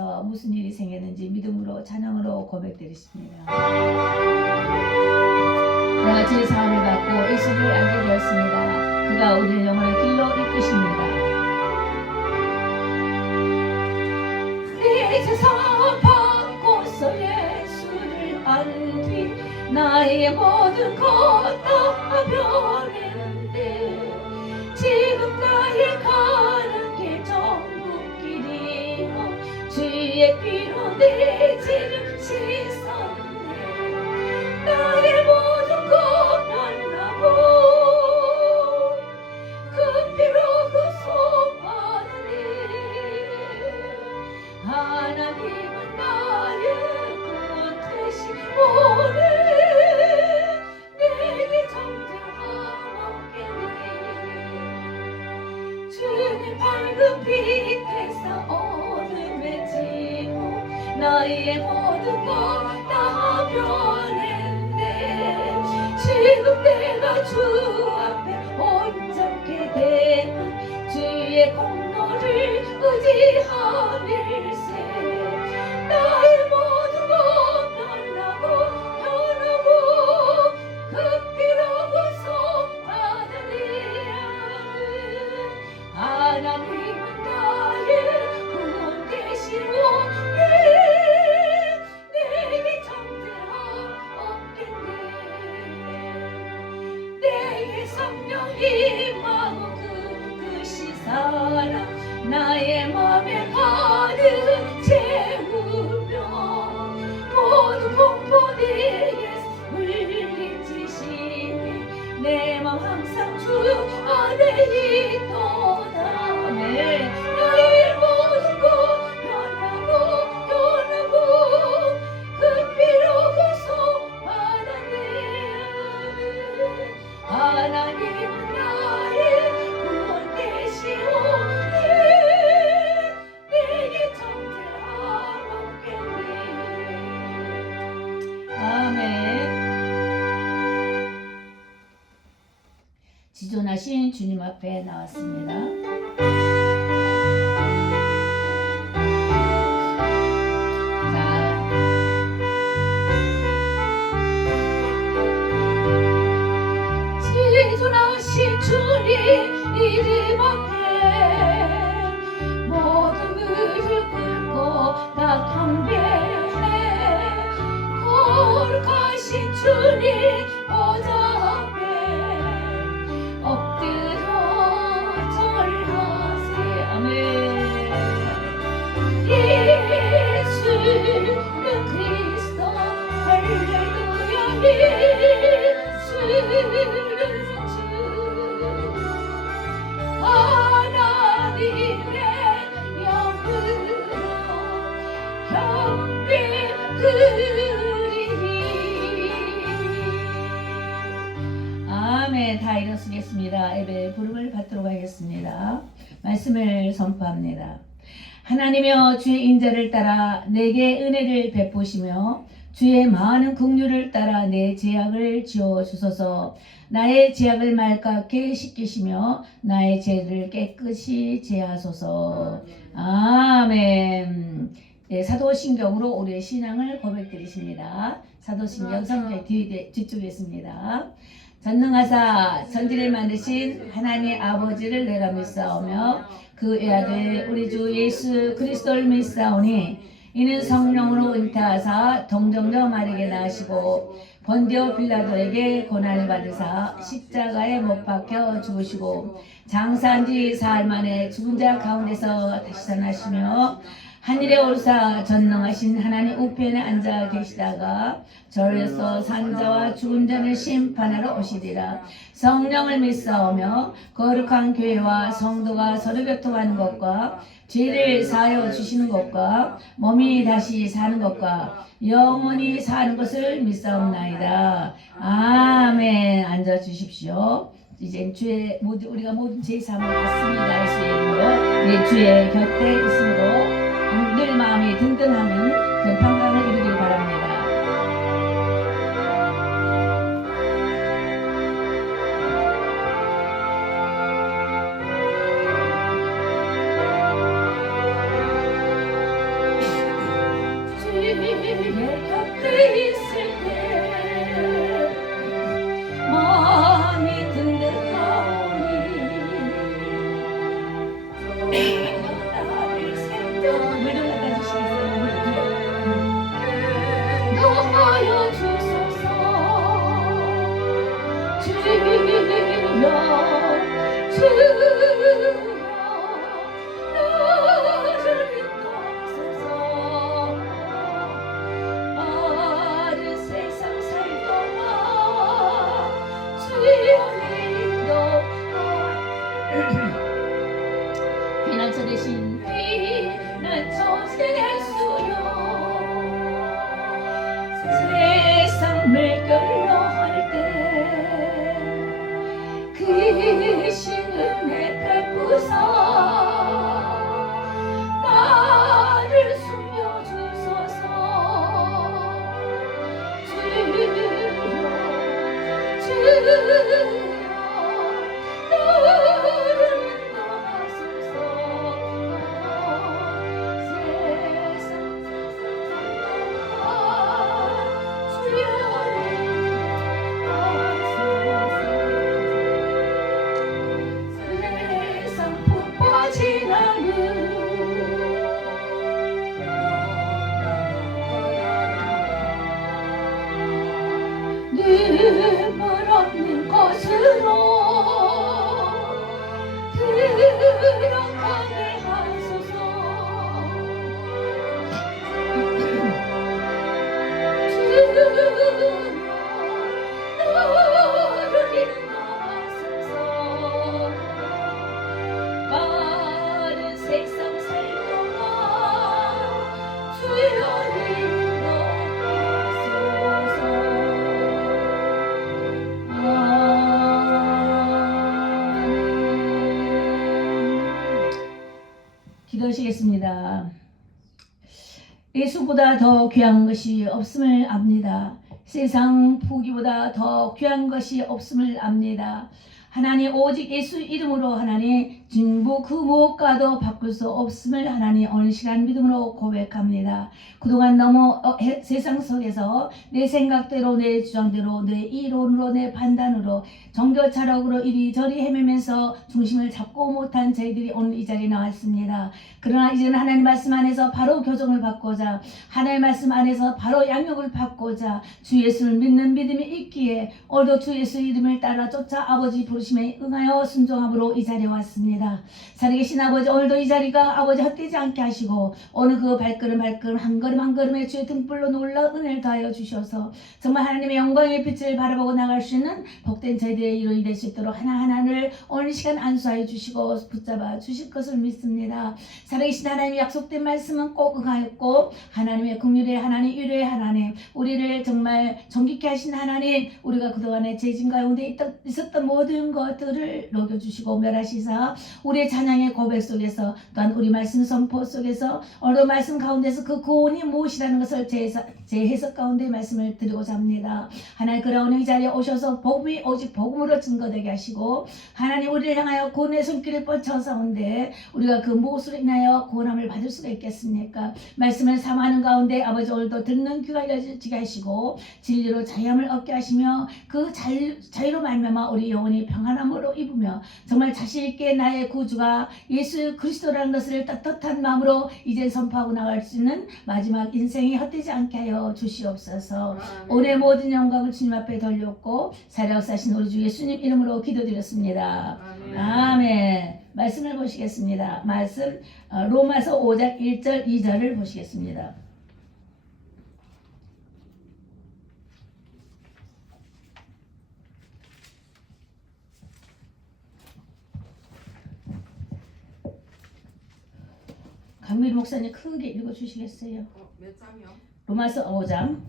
통해서 무슨 일이 생겼는지 믿음으로 찬양으로 고백드리십니다. 내가 주의 사함을 받고 예수를 알게 되었습니다. 그가 우리의 영혼의 길로 이끄십니다. 내 세상 바꿔서 예수를 안 뒤 나의 모든 것 다 변했는데 지금 나의 가는 길 정복길이여 주의 피로 내 죄를 씻었네. 나의 모든 것 만나고 그 피로 구속받았네. 하나님은 나의 그 대신 오늘 내게 정죄하옵겠네. 주님 밝은 빛에서 어둠에 지고 나의 모든 것 다 변했네. 지금 내가 주 앞에 온전케 되면 주의 공로를 의지하밀세. 나의 모든 것 변하고 그 피로 구속받았네. 하나님은 나의 구원 되시고 내게 정죄하옵겠네. 내게 성령 임하고 그것이 살아 나의 맘에 가득 채우며 모든 공포 내게서 물리치시니 내 맘 항상 주 안에 있도다. 네. 나의 모든 것 변하고 그 피로 구속받았네. 하나님은 나의 구원 되시오. 내게 정죄하옵겠네. 아멘. 지존하신 주님 앞에 나왔습니다. 지존하신 주님 이름 앞에 모든 무릎 꿇고 다 경배해. 거룩하신 주님 보좌 앞에 엎드려 절하세. 아멘. 예수는 그리스도 할렐루야. 예수는 주 하나님의 영으로 경배드리니. 아멘. 다 일어서겠습니다. 예배 부름을 받도록 하겠습니다. 말씀을 선포합니다. 하나님이여 주의 인자를 따라 내게 은혜를 베푸시며 주의 많은 긍휼을 따라 내 죄악을 지어 주소서. 나의 죄악을 맑게 씻기시며 나의 죄를 깨끗이 제하소서. 아멘. 네, 사도신경으로 우리의 신앙을 고백드리십니다. 사도신경 성경 뒤쪽에 있습니다. 전능하사 천지를 만드신 하나님 아버지를 내가 믿사오며 그 외아들 우리 주 예수 그리스도를 믿사오니 이는 성령으로 은퇴하사 동정녀 마리아에게 나시고 본디오 빌라도에게 고난을 받으사 십자가에 못 박혀 죽으시고 장사한 지 사흘 만에 죽은 자 가운데서 다시 살아나시며 하늘에 오르사 전능하신 하나님 우편에 앉아 계시다가 저에서 산자와 죽은 자를 심판하러 오시리라. 성령을 믿사오며 거룩한 교회와 성도가 서로 교통하는 것과 죄를 사하여 주시는 것과 몸이 다시 사는 것과 영원히 사는 것을 믿사옵나이다. 아멘. 앉아 주십시오. 이제 우리가 모든 죄 사함을 받습니다. 예수의 이름으로 내 주의 곁에 있으므로 늘 마음이 든든하는 그 평강을 이루길 바랍니다. 내 곁에 있을 때 마음이 든든하오니 나를 생명을 갖다주시겠어요. 너하여 주소서 주여 나를 인도하소서 마른 세상 살 동안 주여 인도하소서 피난처 대신 피난처 세수요 세상 물결로 할때 그 신은 내 밟고서 나를 숨겨주소서 주여 나를 인도하소서 세상 주여 세상 폭파 지나는 눈물 없는 곳으로 들어가게 하소서 주여 나를 인도하소서 마른 세상 살 동안 주여 인도하소서 기도하시겠습니다. 예수보다 더 귀한 것이 없음을 압니다. 세상 부귀보다 더 귀한 것이 없음을 압니다. 하나님 오직 예수 이름으로 하나님 진보 그 무엇과도 바꿀 수 없음을 하나님 오늘 시간 믿음으로 고백합니다. 그동안 너무 세상 속에서 내 생각대로 내 주장대로 내 이론으로 내 판단으로 종교 철학으로 이리저리 헤매면서 중심을 잡고 못한 저희들이 오늘 이 자리에 나왔습니다. 그러나 이제는 하나님 말씀 안에서 바로 교정을 받고자 하나님 말씀 안에서 바로 양육을 받고자 주 예수를 믿는 믿음이 있기에 오늘도 주 예수 이름을 따라 쫓아 아버지 부르심에 응하여 순종함으로 이 자리에 왔습니다. 살아계신 아버지 오늘도 이 자리가 아버지 헛되지 않게 하시고 오늘 그 발걸음 한 걸음 한 걸음에 주의 등불로 놀라 은혜를 더하여 주셔서 정말 하나님의 영광의 빛을 바라보고 나갈 수 있는 복된 저희들의 일원이 될 수 있도록 하나하나를 오늘 시간 안수하여 주시고 붙잡아 주실 것을 믿습니다. 살아계신 하나님의 약속된 말씀은 꼭 응하였고 하나님의 긍휼의 하나님 위로의 하나님 우리를 정말 정직케 하신 하나님 우리가 그동안에 죄짐 가운데 있었던 모든 것들을 녹여주시고 멸하시사 우리의 찬양의 고백 속에서 또한 우리 말씀 선포 속에서 오늘 말씀 가운데서 그 구원이 무엇이라는 것을 제 해석 가운데 말씀을 드리고자 합니다. 하나님 그러오는 이 자리에 오셔서 복음이 오직 복음으로 증거되게 하시고 하나님 우리를 향하여 구원의 손길을 뻗쳐서온데 우리가 그 무엇으로 인하여 구원함을 받을 수가 있겠습니까? 말씀을 삼하는 가운데 아버지 오늘도 듣는 귀가 열려지게 하시고 진리로 자유함을 얻게 하시며 그 자유로 말미암아 우리 영혼이 평안함으로 입으며 정말 자신 있게 나의 구주가 예수 그리스도라는 것을 떳떳한 마음으로 이제 선포하고 나갈 수 있는 마지막 인생이 헛되지 않게 하여 주시옵소서. 오늘 모든 영광을 주님 앞에 돌렸고 살아역사하신 우리 주 예수님 이름으로 기도드렸습니다. 아멘. 말씀을 보시겠습니다. 말씀 로마서 5장 1절 2절을 보시겠습니다. 강민 목사님 크게 읽어주시겠어요? 몇 장이요? 로마서 5장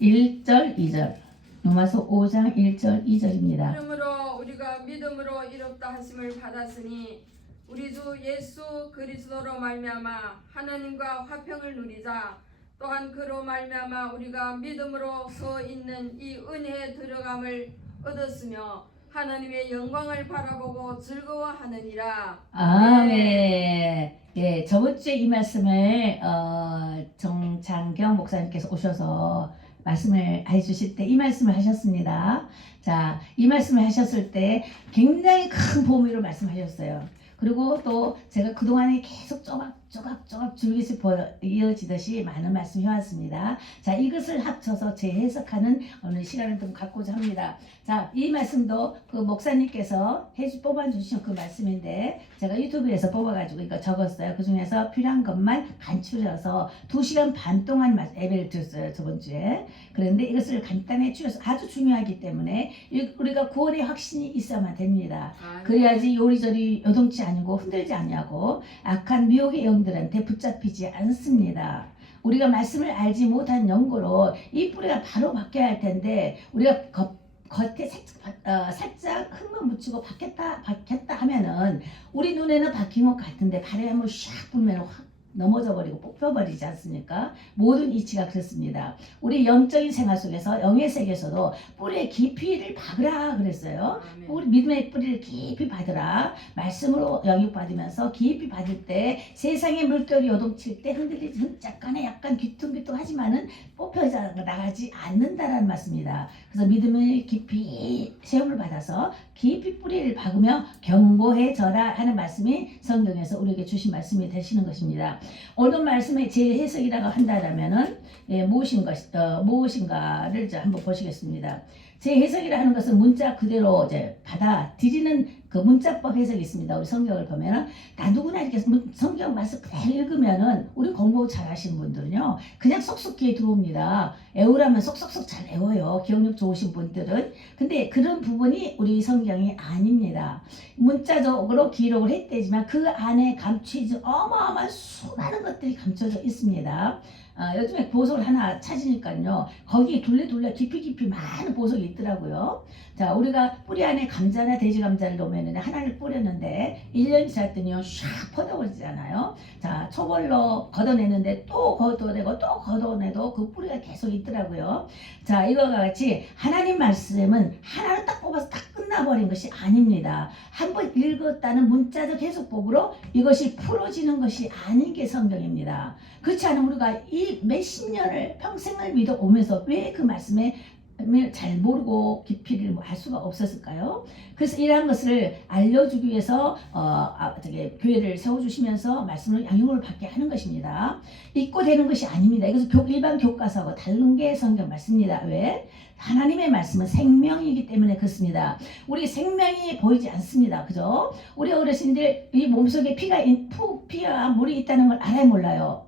1절 2절 로마서 5장 1절 2절입니다. 그러므로 우리가 믿음으로 이롭다 하심을 받았으니 우리 주 예수 그리스도로 말미암아 하나님과 화평을 누리자. 또한 그로 말미암아 우리가 믿음으로 서 있는 이 은혜에 들어감을 얻었으며 하나님의 영광을 바라보고 즐거워하느니라. 아멘. 예, 저번 주에 이 말씀을 정창경 목사님께서 오셔서 말씀을 해주실 때 이 말씀을 하셨습니다. 자, 이 말씀을 하셨을 때 굉장히 큰 범위로 말씀하셨어요. 그리고 또 제가 그동안에 계속 조각 줄기씩 이어지듯이 많은 말씀 해왔습니다. 자, 이것을 합쳐서 재해석하는 오늘 시간을 좀 갖고자 합니다. 자, 이 말씀도 그 목사님께서 뽑아주신 그 말씀인데 제가 유튜브에서 뽑아가지고 이거 적었어요. 그 중에서 필요한 것만 간추려서 2시간 반 동안 예배를 드렸어요. 저번 주에. 그런데 이것을 간단히 추려서 아주 중요하기 때문에 우리가 구원의 확신이 있어야만 됩니다. 그래야지 요리조리 요동치 아니고 흔들지 않냐고 악한 미혹의 영들한테 붙잡히지 않습니다. 우리가 말씀을 알지 못한 연고로 이 뿌리가 바로 바뀌어야 할 텐데 우리가 겉에 살짝 흙만 묻히고 박혔다 하면은 우리 눈에는 박힌 것 같은데 발에 한번 샥 불면 확 넘어져 버리고 뽑혀버리지 않습니까? 모든 이치가 그렇습니다. 우리 영적인 생활 속에서 영의 세계에서도 뿌리의 깊이를 박으라 그랬어요. 우리 믿음의 뿌리를 깊이 받으라. 말씀으로 영육받으면서 깊이 받을 때 세상의 물결이 요동칠 때 흔들리지 약간 귀퉁귀퉁하지만은 뽑혀져 나가지 않는다라는 말씀입니다. 그래서 믿음의 깊이 시험을 받아서 깊이 뿌리를 박으며 견고해져라 하는 말씀이 성경에서 우리에게 주신 말씀이 되시는 것입니다. 오늘 말씀의 재해석이라고 한다면은 무엇인가를 한번 보시겠습니다. 재해석이라 하는 것은 문자 그대로 이제 받아들이는 그 문자법 해석이 있습니다. 우리 성경을 보면은 다 누구나 이렇게 성경 말씀 그대로 읽으면은 우리 공부 잘하시는 분들은요 그냥 쏙쏙 귀에 들어옵니다. 애우라면 쏙쏙쏙 잘 애워요. 기억력 좋으신 분들은. 근데 그런 부분이 우리 성경이 아닙니다. 문자적으로 기록을 했대지만 그 안에 감춰진 어마어마한 수많은 것들이 감춰져 있습니다. 요즘에 보석을 하나 찾으니까요 거기 둘레 깊이 많은 보석이 있더라고요. 자, 우리가 뿌리 안에 감자나 돼지 감자를 놓으면 하나를 뿌렸는데 1년 지났더니요 샥 퍼져버리잖아요. 자, 초벌로 걷어내는데 또 걷어내고 또 걷어내도 그 뿌리가 계속 있더라고요. 자, 이거와 같이 하나님 말씀은 하나로 딱 뽑아서 딱 끝나버린 것이 아닙니다. 한번 읽었다는 문자적 해석법으로 이것이 풀어지는 것이 아닌 게 성경입니다. 그렇지 않으면 우리가 이 몇십 년을 평생을 믿어 오면서 왜 그 말씀에 잘 모르고 깊이를 알 수가 없었을까요? 그래서 이러한 것을 알려주기 위해서 교회를 세워주시면서 말씀을 양육을 받게 하는 것입니다. 읽고 되는 것이 아닙니다. 이것은 일반 교과서하고 다른 게 성경 말씀입니다. 왜? 하나님의 말씀은 생명이기 때문에 그렇습니다. 우리 생명이 보이지 않습니다. 그죠? 우리 어르신들 이 몸속에 피와 물이 있다는 걸 알아야 몰라요.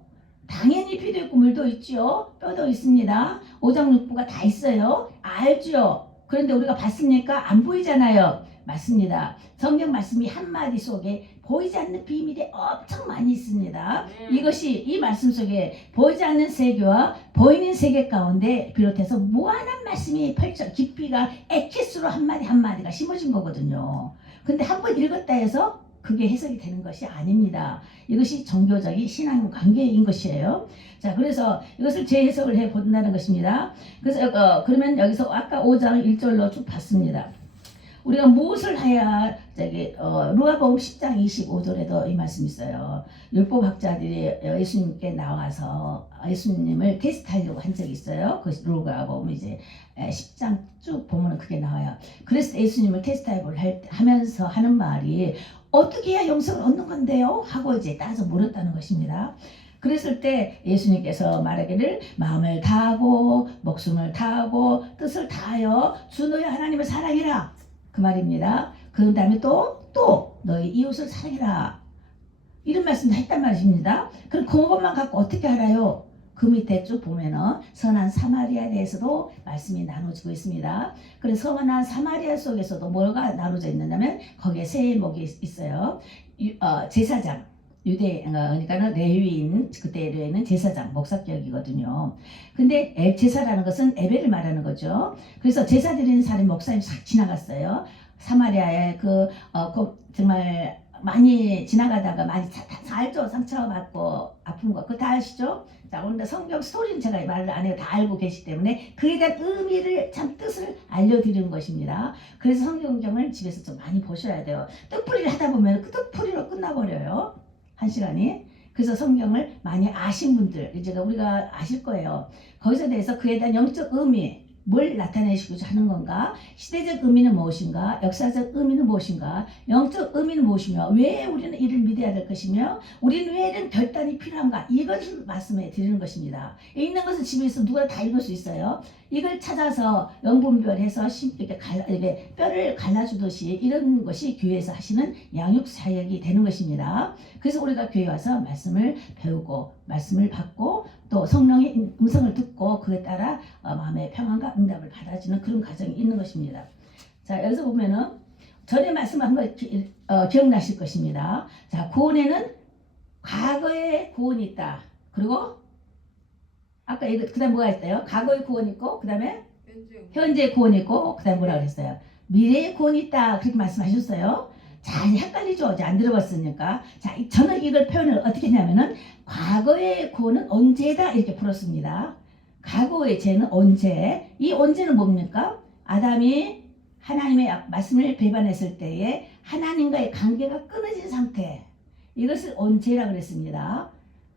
당연히 피도 있고 물도 있죠. 뼈도 있습니다. 오장육부가 다 있어요. 알죠. 그런데 우리가 봤습니까? 안 보이잖아요. 맞습니다. 성경 말씀이 한마디 속에 보이지 않는 비밀이 엄청 많이 있습니다. 이것이 이 말씀 속에 보이지 않는 세계와 보이는 세계 가운데 비롯해서 무한한 말씀이 깊이가 엑기스로 한마디가 심어진 거거든요. 근데 한번 읽었다 해서 그게 해석이 되는 것이 아닙니다. 이것이 종교적인 신앙 관계인 것이에요. 자, 그래서 이것을 재해석을 해 본다는 것입니다. 그래서 그러면 여기서 아까 5장 1절로 쭉 봤습니다. 우리가 무엇을 해야 루가복음 10장 25절에도 이 말씀이 있어요. 율법학자들이 예수님께 나와서 예수님을 테스트하려고 한 적이 있어요. 그 루가복음 이제 10장 쭉 보면 그게 나와요. 그래서 예수님을 테스트하면서 하는 말이 어떻게 해야 영생을 얻는 건데요? 하고 이제 따서 물었다는 것입니다. 그랬을 때 예수님께서 말하기를 마음을 다하고 목숨을 다하고 뜻을 다하여 주 너희 하나님을 사랑해라. 그 말입니다. 그 다음에 또 너희 이웃을 사랑해라. 이런 말씀도 했단 말입니다. 그럼 그것만 갖고 어떻게 알아요? 그 밑에 쭉 보면은 선한 사마리아에 대해서도 말씀이 나눠지고 있습니다. 그래서 선한 사마리아 속에서도 뭐가 나눠져 있느냐면 거기에 세 목이 있어요. 제사장, 그러니까는 레위인, 그때 레위는 제사장, 목사격이거든요. 근데 제사라는 것은 예배를 말하는 거죠. 그래서 제사 드리는 사람이 목사님 싹 지나갔어요. 사마리아에 정말 많이 지나가다가 많이 다 알죠? 상처받고 아픈 거 그거 다 아시죠? 자, 오늘 성경 스토리는 제가 말을 안 해요. 다 알고 계시기 때문에 그에 대한 의미를 참 뜻을 알려드리는 것입니다. 그래서 성경을 집에서 좀 많이 보셔야 돼요. 뜻풀이를 하다 보면 그 뜻풀이로 끝나버려요. 한 시간이. 그래서 성경을 많이 아신 분들, 이제 우리가 아실 거예요. 거기서 대해서 그에 대한 영적 의미, 뭘 나타내시고자 하는 건가? 시대적 의미는 무엇인가? 역사적 의미는 무엇인가? 영적 의미는 무엇이며 왜 우리는 이를 믿어야 될 것이며 우리는 왜 이런 결단이 필요한가? 이것을 말씀해 드리는 것입니다. 있는 것은 집에서 누구나 다 읽을 수 있어요. 이걸 찾아서 영분별해서 이렇게 뼈를 갈라주듯이 이런 것이 교회에서 하시는 양육 사역이 되는 것입니다. 그래서 우리가 교회 와서 말씀을 배우고 말씀을 받고 또 성령의 음성을 듣고 그에 따라 마음의 평안과 응답을 받아지는 그런 과정이 있는 것입니다. 자, 여기서 보면은 전에 말씀한 거 기억나실 것입니다. 자, 구원에는 과거의 구원이 있다. 그리고 아까 그 다음 뭐가 있어요? 과거의 구원이 있고 그 다음에 현재의 구원이 있고 그 다음에 뭐라 그랬어요? 미래의 구원이 있다. 그렇게 말씀하셨어요. 자, 헷갈리죠? 이제 안 들어봤으니까. 자, 저는 이걸 표현을 어떻게 했냐면은 과거의 구원은 언제다 이렇게 풀었습니다. 과거의 죄는 언제? 이 언제는 뭡니까? 아담이 하나님의 말씀을 배반했을 때에 하나님과의 관계가 끊어진 상태. 이것을 언제라 그랬습니다.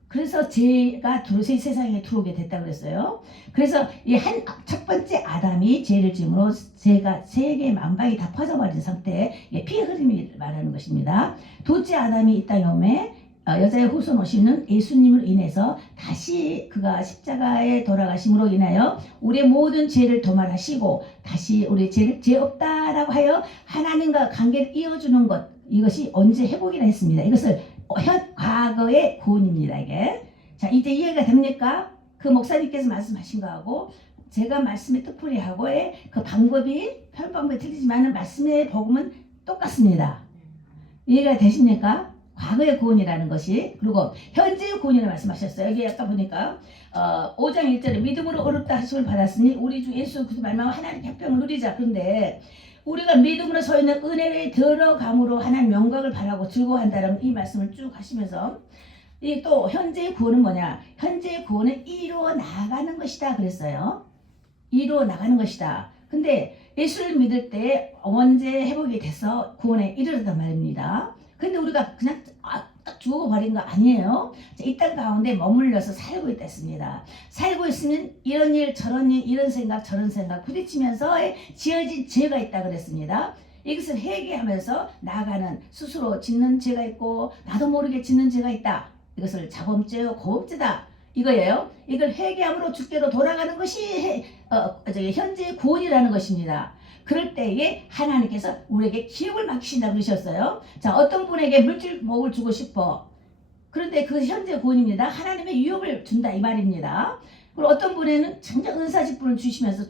그래서 죄가 세상에 들어오게 됐다고 그랬어요. 그래서 이 첫 번째 아담이 죄를 지음으로 죄가 세계 만방이 다 퍼져버린 상태에 피의 흐름이 말하는 것입니다. 둘째 아담이 이 땅에 오매 여자의 후손 오시는 예수님으로 인해서 다시 그가 십자가에 돌아가심으로 인하여 우리의 모든 죄를 도말하시고 다시 우리 죄 없다라고 하여 하나님과 관계를 이어주는 것, 이것이 언제 회복이라 했습니다. 이것을 과거의 구원입니다. 이게. 자, 이제 이해가 됩니까? 그 목사님께서 말씀하신 거하고 제가 말씀의 뜻풀이하고의 그 방법이 표현 방법이 틀리지만 말씀의 복음은 똑같습니다. 이해가 되십니까? 과거의 구원이라는 것이. 그리고 현재의 구원이라고 말씀하셨어요. 여기 아까 보니까 5장 1절에 믿음으로 어렵다 하심을 받았으니 우리 주 예수 그리스도 말미암아 하나님 협평을 누리자. 그런데 우리가 믿음으로 서 있는 은혜에 들어감으로 하나님 영광을 바라고 즐거워한다는 이 말씀을 쭉 하시면서 이 또 현재의 구원은 뭐냐? 현재의 구원은 이루어 나가는 것이다 그랬어요. 이루어 나가는 것이다. 근데 예수를 믿을 때 언제 회복이 돼서 구원에 이르렀단 말입니다. 근데 우리가 그냥 딱 죽어버린 거 아니에요. 이 땅 가운데 머물러서 살고 있다 했습니다. 살고 있으면 이런 일 저런 일 이런 생각 저런 생각 부딪히면서 지어진 죄가 있다 그랬습니다. 이것을 회개하면서 나아가는 스스로 짓는 죄가 있고 나도 모르게 짓는 죄가 있다. 이것을 자범죄요 고범죄다. 이거예요. 이걸 회개함으로 주께로 돌아가는 것이 현재의 구원이라는 것입니다. 그럴 때에 하나님께서 우리에게 기업을 맡기신다고 그러셨어요. 자, 어떤 분에게 물질목을 주고 싶어. 그런데 그 현재 구원입니다. 하나님의 유업을 준다 이 말입니다. 그리고 어떤 분에는 정작 은사 직분을 주시면서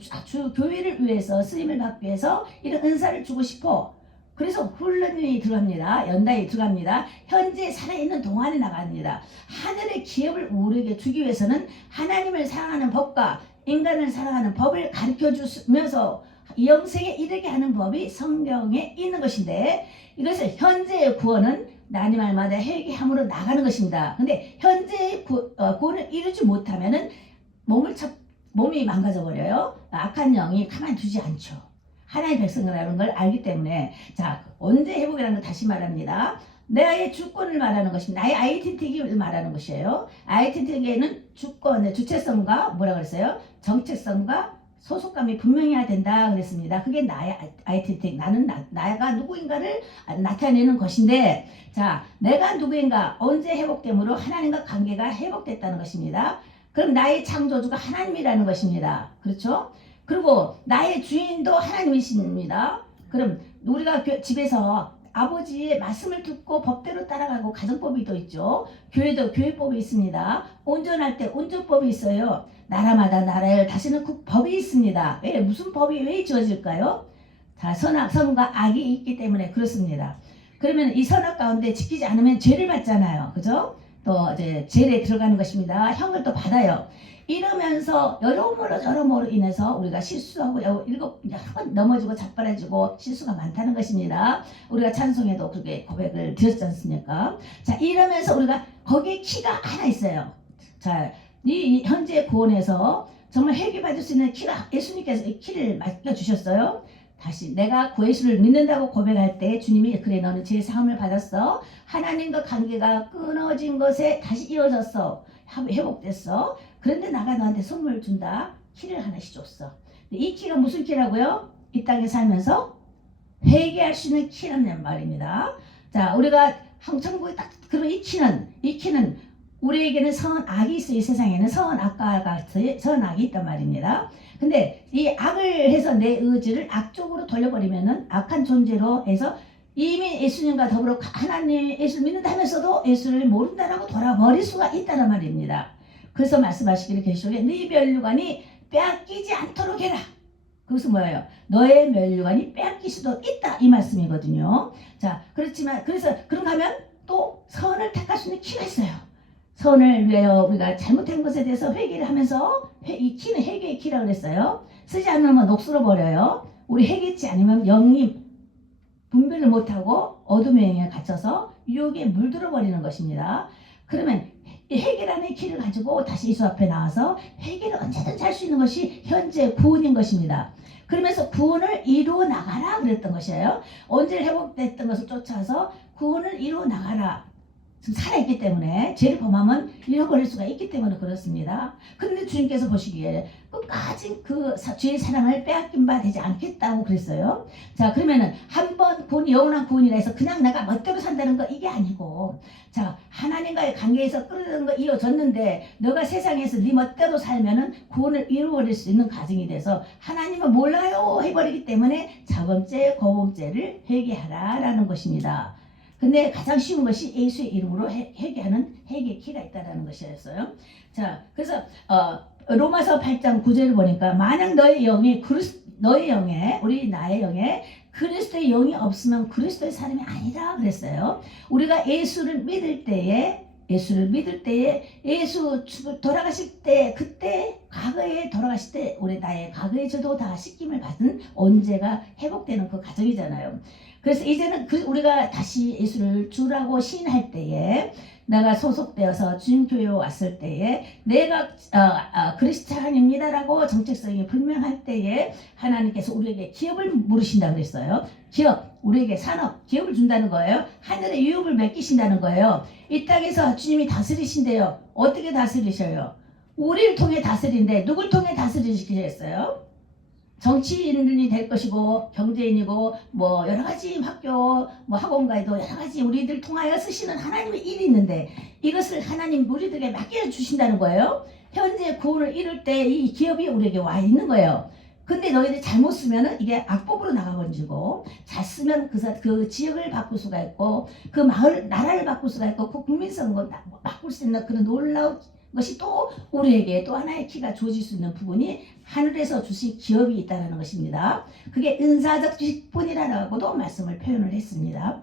교회를 위해서 쓰임을 받기 위해서 이런 은사를 주고 싶어. 그래서 훈련이 들어갑니다. 연단이 들어갑니다. 현재 살아있는 동안에 나갑니다. 하늘의 기업을 우리에게 주기 위해서는 하나님을 사랑하는 법과 인간을 사랑하는 법을 가르쳐 주면서 영생에 이르게 하는 법이 성경에 있는 것인데 이것을 현재의 구원은 날마다 회개함으로 나가는 것입니다. 근데 현재의 구원을 이루지 못하면은 몸이 망가져 버려요. 악한 영이 가만히 두지 않죠. 하나님의 백성이라는 걸 알기 때문에. 자, 언제 회복이라는 걸 다시 말합니다. 나의 주권을 말하는 것입니다. 나의 아이덴티티를 말하는 것이에요. 아이덴티티에는 주권, 주체성과 뭐라 그랬어요? 정체성과 소속감이 분명해야 된다 그랬습니다. 그게 나의 아이덴티티, 나는 나가 누구인가를 나타내는 것인데, 자, 내가 누구인가 언제 회복됨으로 하나님과 관계가 회복됐다는 것입니다. 그럼 나의 창조주가 하나님이라는 것입니다. 그렇죠? 그리고 나의 주인도 하나님이십니다. 그럼 우리가 집에서 아버지의 말씀을 듣고 법대로 따라가고 가정법이 또 있죠. 교회도 교회법이 있습니다. 운전할 때 운전법이 있어요. 나라마다 나라에 다시는 그 법이 있습니다. 왜? 무슨 법이 왜 주어질까요? 자, 선과 악이 있기 때문에 그렇습니다. 그러면 이 선악 가운데 지키지 않으면 죄를 받잖아요. 그죠? 또 이제 죄에 들어가는 것입니다. 형을 또 받아요. 이러면서 여러모로 인해서 우리가 실수하고 여러 번 넘어지고 자빠라지고 실수가 많다는 것입니다. 우리가 찬송에도 그렇게 고백을 드렸지 않습니까? 자, 이러면서 우리가 거기에 키가 하나 있어요. 자, 이 현재 구원에서 정말 회개받을 수 있는 키가 예수님께서 이 키를 맡겨주셨어요. 다시 내가 그 예수를 믿는다고 고백할 때 주님이 그래 너는 죄 사함을 받았어. 하나님과 관계가 끊어진 것에 다시 이어졌어. 회복됐어. 그런데 나가 너한테 선물 준다. 키를 하나씩 줬어. 이 키가 무슨 키라고요? 이 땅에 살면서 회개할 수 있는 키라는 말입니다. 자, 우리가 천국에 딱 그런 이 키는 우리에게는 선악이 있어. 이 세상에는 선악과 선악이 있단 말입니다. 근데 이 악을 해서 내 의지를 악쪽으로 돌려버리면은 악한 존재로 해서 이미 예수님과 더불어 하나님 예수를 믿는다 하면서도 예수를 모른다라고 돌아버릴 수가 있다는 말입니다. 그래서 말씀하시기를 계시록에 네 면류관이 빼앗기지 않도록 해라. 그것은 뭐예요? 너의 면류관이 빼앗길 수도 있다 이 말씀이거든요. 자, 그렇지만 그래서 그런가 하면 또 선을 택할 수 있는 키가 있어요. 선을 위하여 우리가 잘못한 것에 대해서 회개를 하면서 이 키는 회개의 키라고 그랬어요. 쓰지 않으면 녹슬어 버려요. 우리 회개치 않으면 영이 분별을 못하고 어둠의 영에 갇혀서 유혹에 물들어 버리는 것입니다. 그러면 회개라는 키를 가지고 다시 예수 앞에 나와서 회개를 언제든지 할 수 있는 것이 현재 구원인 것입니다. 그러면서 구원을 이루어 나가라 그랬던 것이에요. 언제 회복됐던 것을 쫓아서 구원을 이루어 나가라. 지금 살아있기 때문에 죄를 범하면 잃어버릴 수가 있기 때문에 그렇습니다. 그런데 주님께서 보시기에 끝까지 그 죄의 사랑을 빼앗긴 바 되지 않겠다고 그랬어요. 자, 그러면은 한번 구원이 영원한 구원이라 해서 그냥 내가 멋대로 산다는 거 이게 아니고, 자, 하나님과의 관계에서 끌어들은 거 이어졌는데 너가 세상에서 네 멋대로 살면은 구원을 잃어버릴 수 있는 가정이 돼서 하나님은 몰라요 해버리기 때문에 자범죄, 거범죄를 회개하라라는 것입니다. 근데 가장 쉬운 것이 예수의 이름으로 회개하는 회개 키가 있다라는 것이었어요. 자, 그래서 로마서 8장 9절을 보니까 만약 너의 영에 나의 영에 그리스도의 영이 없으면 그리스도의 사람이 아니라 그랬어요. 우리가 예수를 믿을 때에 예수 돌아가실 때 그때 과거에 돌아가실 때 우리 나의 과거의 죄도 다 씻김을 받은 언제가 회복되는 그 과정이잖아요. 그래서 이제는 우리가 다시 예수를 주라고 시인할 때에 내가 소속되어서 주님교회에 왔을 때에 내가 그리스찬입니다라고 정체성이 분명할 때에 하나님께서 우리에게 기업을 물으신다 그랬어요. 기업, 우리에게 산업, 기업을 준다는 거예요. 하늘의 유업을 맡기신다는 거예요. 이 땅에서 주님이 다스리신대요. 어떻게 다스리셔요? 우리를 통해 다스리는데 누굴 통해 다스리시겠어요? 정치인이 될 것이고 경제인이고 뭐 여러 가지 학교 뭐 학원가에도 여러 가지 우리들 통하여 쓰시는 하나님의 일이 있는데 이것을 하나님 우리들에게 맡겨 주신다는 거예요. 현재 구원을 이룰 때 이 기업이 우리에게 와 있는 거예요. 근데 너희들이 잘못 쓰면은 이게 악법으로 나가버리고 잘 쓰면 그 지역을 바꿀 수가 있고 그 마을 나라를 바꿀 수가 있고 그 국민성을 바꿀 수 있는 그런 놀라운 것이 또 우리에게 또 하나의 키가 주어질 수 있는 부분이 하늘에서 주신 기업이 있다는 것입니다. 그게 은사적 직분이라고도 말씀을 표현을 했습니다.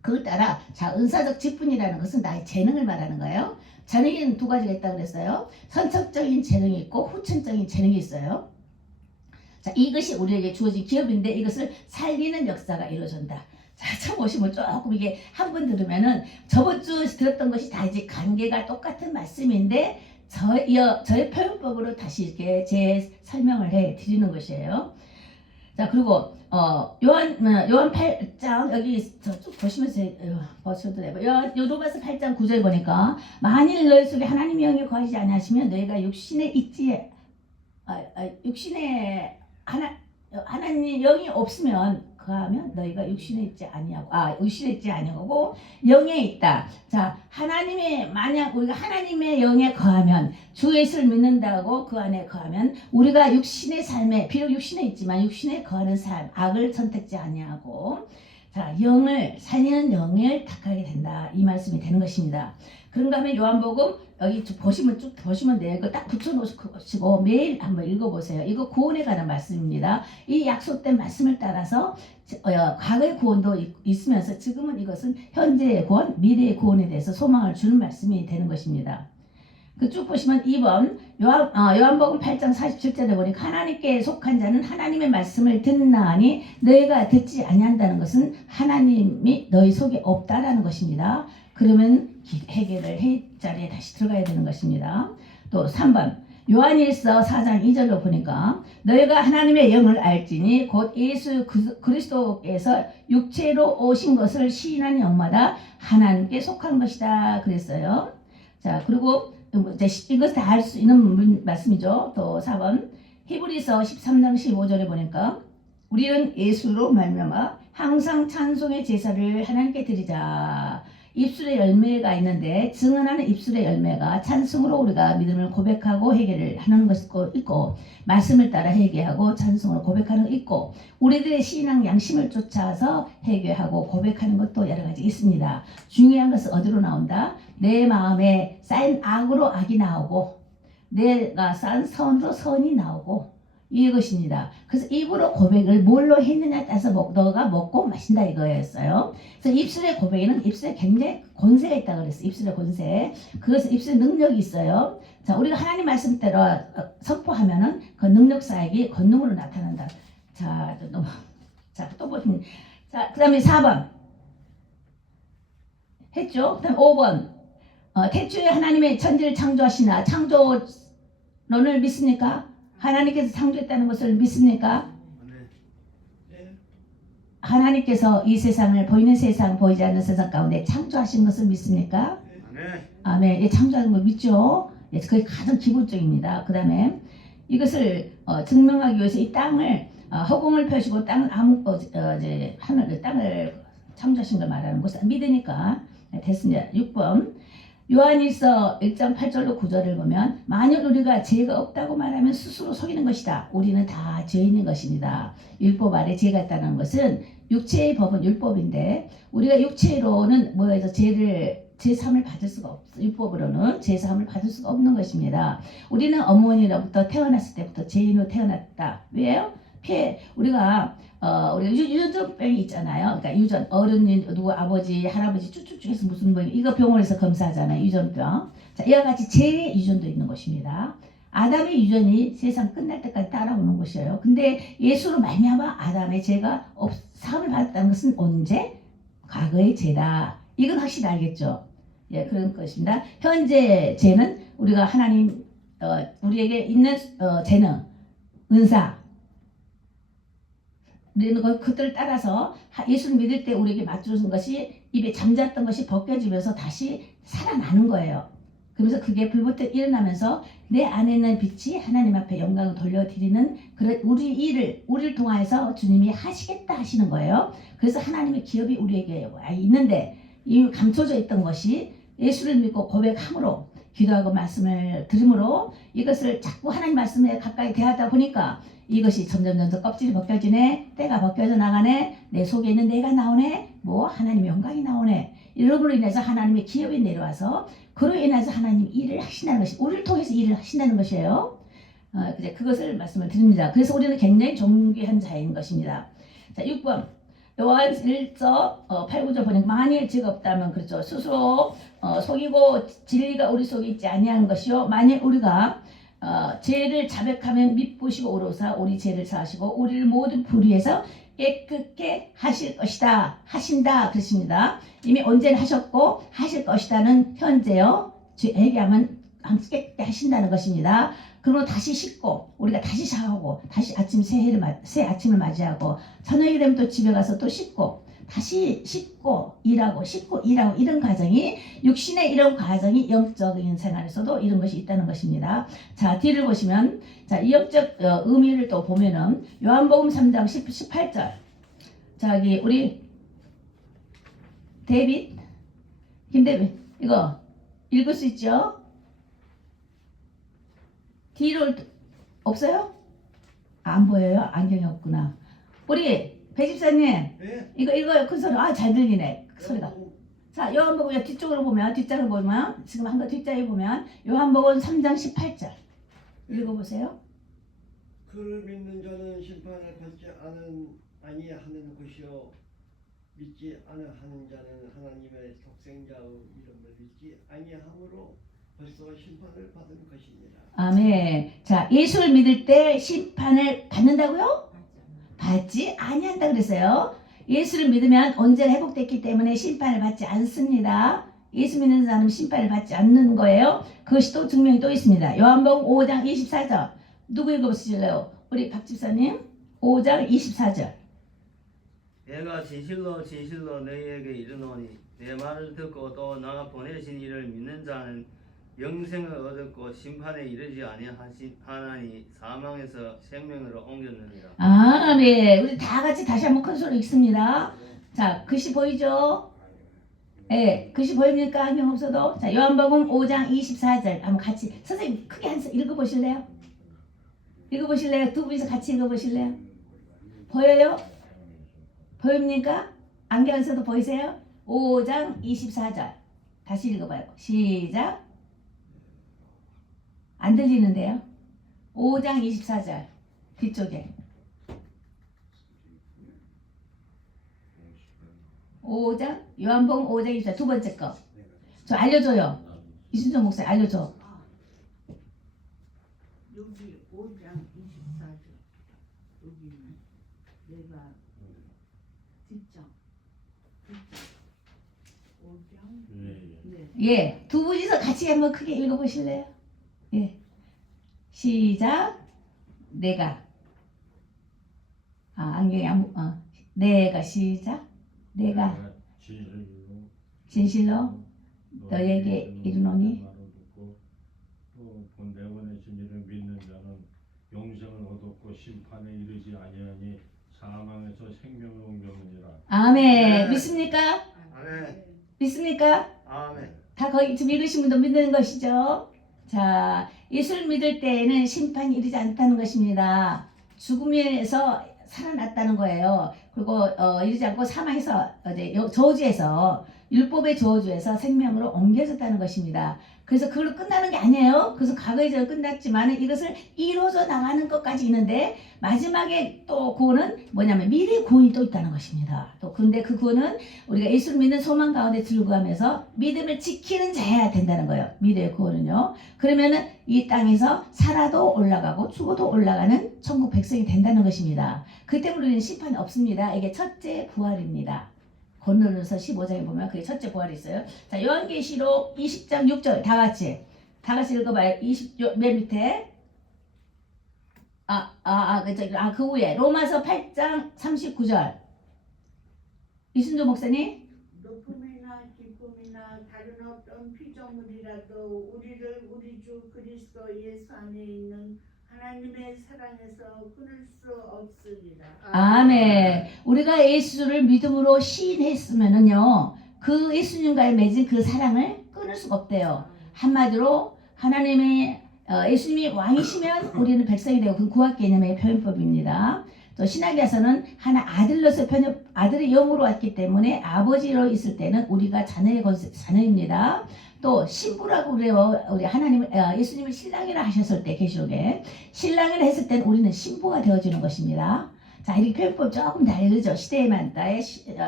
그걸 따라 자 은사적 직분이라는 것은 나의 재능을 말하는 거예요. 재능에는 두 가지가 있다고 그랬어요. 선천적인 재능이 있고 후천적인 재능이 있어요. 자 이것이 우리에게 주어진 기업인데 이것을 살리는 역사가 이루어진다. 자, 처음 오시면 조금 이게 한 번 들으면은 저번 주 들었던 것이 다 이제 관계가 똑같은 말씀인데 저의 표현법으로 다시 이렇게 제 설명을 해 드리는 것이에요. 자, 그리고 요한 8장 여기 쭉 보시면서 보셔도 되고 로마서 8장 9절 보니까 만일 너희 속에 하나님의 영이 거하지 아니하시면 너희가 육신에 하나님 영이 없으면 거하면 너희가 육신에 있지 아니하고 영에 있다. 자, 만약 우리가 하나님의 영에 거하면 주 예수를 믿는다고 그 안에 거하면 우리가 육신의 삶에 비록 육신에 있지만 육신에 거하는 삶 악을 선택지 아니하고 자 영을 살리는 영을 택하게 된다 이 말씀이 되는 것입니다. 그런가 하면 요한복음 여기 쭉 보시면 돼요. 이거 딱 붙여놓으시고 매일 한번 읽어보세요. 이거 구원에 관한 말씀입니다. 이 약속된 말씀을 따라서 과거의 구원도 있으면서 지금은 이것은 현재의 구원, 미래의 구원에 대해서 소망을 주는 말씀이 되는 것입니다. 그 쭉 보시면 2번 요한복음 8장 47절에 보니까 하나님께 속한 자는 하나님의 말씀을 듣나니 너희가 듣지 아니한다는 것은 하나님이 너희 속에 없다라는 것입니다. 그러면 해결을 해 자리에 다시 들어가야 되는 것입니다. 또 3번 요한일서 4장 2절로 보니까 너희가 하나님의 영을 알지니 곧 예수 그리스도께서 육체로 오신 것을 시인하는 영마다 하나님께 속한 것이다 그랬어요. 자, 그리고 이것을 다 알 수 있는 말씀이죠. 또 4번 히브리서 13장 15절에 보니까 우리는 예수로 말미암아 항상 찬송의 제사를 하나님께 드리자. 입술의 열매가 있는데 증언하는 입술의 열매가 찬송으로 우리가 믿음을 고백하고 회개를 하는 것이 있고 말씀을 따라 회개하고 찬송으로 고백하는 것이 있고 우리들의 신앙 양심을 쫓아서 회개하고 고백하는 것도 여러 가지 있습니다. 중요한 것은 어디로 나온다? 내 마음에 쌓인 악으로 악이 나오고 내가 쌓은 선으로 선이 나오고 이것입니다. 그래서 입으로 고백을 뭘로 했느냐에 따라서 너가 먹고 마신다 이거였어요. 그래서 입술의 고백에는 입술에 굉장히 권세가 있다고 그랬어요. 입술의 권세. 그것은 입술의 능력이 있어요. 자, 우리가 하나님 말씀대로 선포하면은 그 능력 사역이 권능으로 나타난다. 자, 또 보시면 자, 그다음에 4번 했죠. 그다음 5번 태초에 하나님의 천지를 창조하시나 창조론을 믿습니까? 하나님께서 창조했다는 것을 믿습니까? 하나님께서 이 세상을 보이는 세상, 보이지 않는 세상 가운데 창조하신 것을 믿습니까? 아멘. 예, 창조하는 걸 믿죠. 예, 그게 가장 기본적입니다. 그 다음에 이것을 증명하기 위해서 이 땅을 허공을 펴시고 땅을 하늘 땅을 창조하신 걸 말하는 것을 믿으니까 됐습니다. 6번 요한일서 1장 8절로 9절을 보면 만일 우리가 죄가 없다고 말하면 스스로 속이는 것이다. 우리는 다 죄인인 것입니다. 율법 아래 죄가 있다는 것은 육체의 법은 율법인데 우리가 육체로는 뭐해서 제사함을 받을 수가 없어. 율법으로는 제사함을 받을 수가 없는 것입니다. 우리는 어머니로부터 태어났을 때부터 죄인으로 태어났다. 왜요? 우리가 유전병이 있잖아요. 그러니까 유전 어른이 누구 아버지 할아버지 쭉쭉쭉 해서 무슨 병 이거 병원에서 검사하잖아요. 유전병. 자, 이와 같이 죄의 유전도 있는 것입니다. 아담의 유전이 세상 끝날 때까지 따라오는 것이에요. 근데 예수로 말미암아 아담의 죄가 사함을 받았다는 것은 언제? 과거의 죄다. 이건 확실히 알겠죠. 예, 그런 것입니다. 현재 죄는 우리가 하나님 우리에게 있는 재능, 은사 우리는 그들을 따라서 예수를 믿을 때 우리에게 맞춰준 것이 입에 잠잤던 것이 벗겨지면서 다시 살아나는 거예요. 그래서 그게 불부터 일어나면서 내 안에 있는 빛이 하나님 앞에 영광을 돌려드리는 그런 우리를 통하여서 주님이 하시겠다 하시는 거예요. 그래서 하나님의 기업이 우리에게 와 있는데 이미 감춰져 있던 것이 예수를 믿고 고백함으로 기도하고 말씀을 들음으로 이것을 자꾸 하나님 말씀에 가까이 대하다 보니까 이것이 점점 껍질이 벗겨지네, 때가 벗겨져 나가네, 내 속에 있는 내가 나오네, 하나님의 영광이 나오네. 이러므로 인해서 하나님의 기업이 내려와서 그로 인해서 하나님 일을 하신다는 것이 우리를 통해서 일을 하신다는 것이에요. 그것을 말씀을 드립니다. 그래서 우리는 굉장히 존귀한 자인 것입니다. 자, 6번 요한일서 8, 9절 보니까 만일 죄가 없다면 그렇죠. 스스로 속이고 진리가 우리 속에 있지 아니하는 것이요. 만일 우리가 죄를 자백하면 미쁘시고 오로사 우리 죄를 사하시고 우리를 모든 불의에서 깨끗게 하실 것이다. 하신다. 그렇습니다. 이미 언제나 하셨고 하실 것이다는 현재요. 회개하면 깨끗게 하신다는 것입니다. 그러면 다시 씻고 우리가 다시 샤워하고 다시 아침 새 아침을 맞이하고 저녁이 되면 또 집에 가서 또 씻고 다시 씻고 일하고 이런 과정이 육신의 이런 과정이 영적인 생활에서도 이런 것이 있다는 것입니다. 자, 뒤를 보시면 자, 이 영적 의미를 또 보면은 요한복음 3장 18절 저기 우리 김대빈 이거 읽을 수 있죠? 뒤를 없어요? 안 보여요? 안경이 없구나. 우리 배집사님 네? 이거 큰 소리 잘 들리네 소리가. 자, 요한복음 뒤쪽으로 보면 뒷장을 보면 지금 한 거 뒷장에 보면 요한복음 3장 18절 읽어보세요. 그를 믿는 자는 심판을 받지 아니하는 것이요 믿지 않으하는 자는 하나님의 독생자의 이름을 믿지 아니함으로 벌써 심판을 받은 것입니다. 아멘. 자, 예수를 믿을 때 심판을 받는다고요? 받지 아니한다 그랬어요. 예수를 믿으면 언제나 회복됐기 때문에 심판을 받지 않습니다. 예수 믿는 사람은 심판을 받지 않는 거예요. 그것이 또 증명이 또 있습니다. 요한복음 5장 24절 누구 읽어보실래요? 우리 박 집사님 5장 24절. 내가 진실로 진실로 너희에게 이르노니 내 말을 듣고 또 나 보내신 이를 믿는 자는 영생을 얻었고 심판에 이르지 아니하나니 사망에서 생명으로 옮겼느니라. 아멘. 우리 다 같이 다시 한번 큰 소리 읽습니다. 자, 글씨 보이죠? 예, 글씨 보입니까? 안경 없어도. 자, 요한복음 5장 24절 한번 같이 선생님 크게 한 읽어보실래요? 읽어보실래요? 두 분이서 같이 읽어보실래요? 보여요? 보입니까? 안경 안 써도 보이세요? 5장 24절 다시 읽어봐요. 시작. 안 들리는데요? 5장 24절 뒤쪽에 5장 요한복음 5장 24절 두 번째 거. 저 알려줘요. 이순정 목사님 알려줘. 여기 5장 24절 여기는 내가 뒷장 5장 예, 두 분이서 같이 한번 크게 읽어보실래요? 예, 시작. 내가 안경이 내가 시작. 내가 진실로 너에게 이르노니 내 보내신 이를 믿는 자는 영생을 얻었고 심판에 이르지 아니하니 사망에서 생명을 옮겼느니라. 아멘. 믿습니까? 아멘. 믿습니까? 아멘. 다 거기 지금 읽으신 분도 믿는 것이죠. 자, 예수를 믿을 때에는 심판이 이르지 않다는 것입니다. 죽음에서 살아났다는 거예요. 그리고 이르지 않고 사망에서 저주에서 율법의 저주에서 생명으로 옮겨졌다는 것입니다. 그래서 그걸로 끝나는 게 아니에요. 그래서 과거에 저 끝났지만 이것을 이루어져 나가는 것까지 있는데 마지막에 또 구원은 뭐냐면 미래의 구원이 또 있다는 것입니다. 또 근데 그 구원은 우리가 예수를 믿는 소망 가운데 들고 가면서 믿음을 지키는 자여야 된다는 거예요. 미래의 구원은요. 그러면은 이 땅에서 살아도 올라가고 죽어도 올라가는 천국 백성이 된다는 것입니다. 그 때문에 우리는 심판이 없습니다. 이게 첫째 부활입니다. 고린도전서 15장에 보면 그게 첫째 부활이 있어요. 자, 요한계시록 20장 6절 다 같이 읽어봐요. 맨 밑에 그 위에 로마서 8장 39절 이순조 목사님. 높음이나 기쁨이나 다른 어떤 피조물이라도 우리를 우리 주 그리스도 예수 안에 있는 하나님의 사랑에서 끊을 수 없으리라. 아멘. 우리가 예수를 믿음으로 시인했으면은요, 그 예수님과의 맺은 그 사랑을 끊을 수가 없대요. 한마디로 하나님의 예수님이 왕이시면 우리는 백성이 되고 그 구약 개념의 표현법입니다. 또 신학에서는 하나 아들로서 아들의 영으로 왔기 때문에 아버지로 있을 때는 우리가 자녀입니다. 또 신부라고 그래요. 우리 하나님 예수님을 신랑이라 하셨을 때 계시록에 신랑이라 했을 때는 우리는 신부가 되어지는 것입니다. 자, 이렇게 표현법 조금 다르죠. 시대에만 따의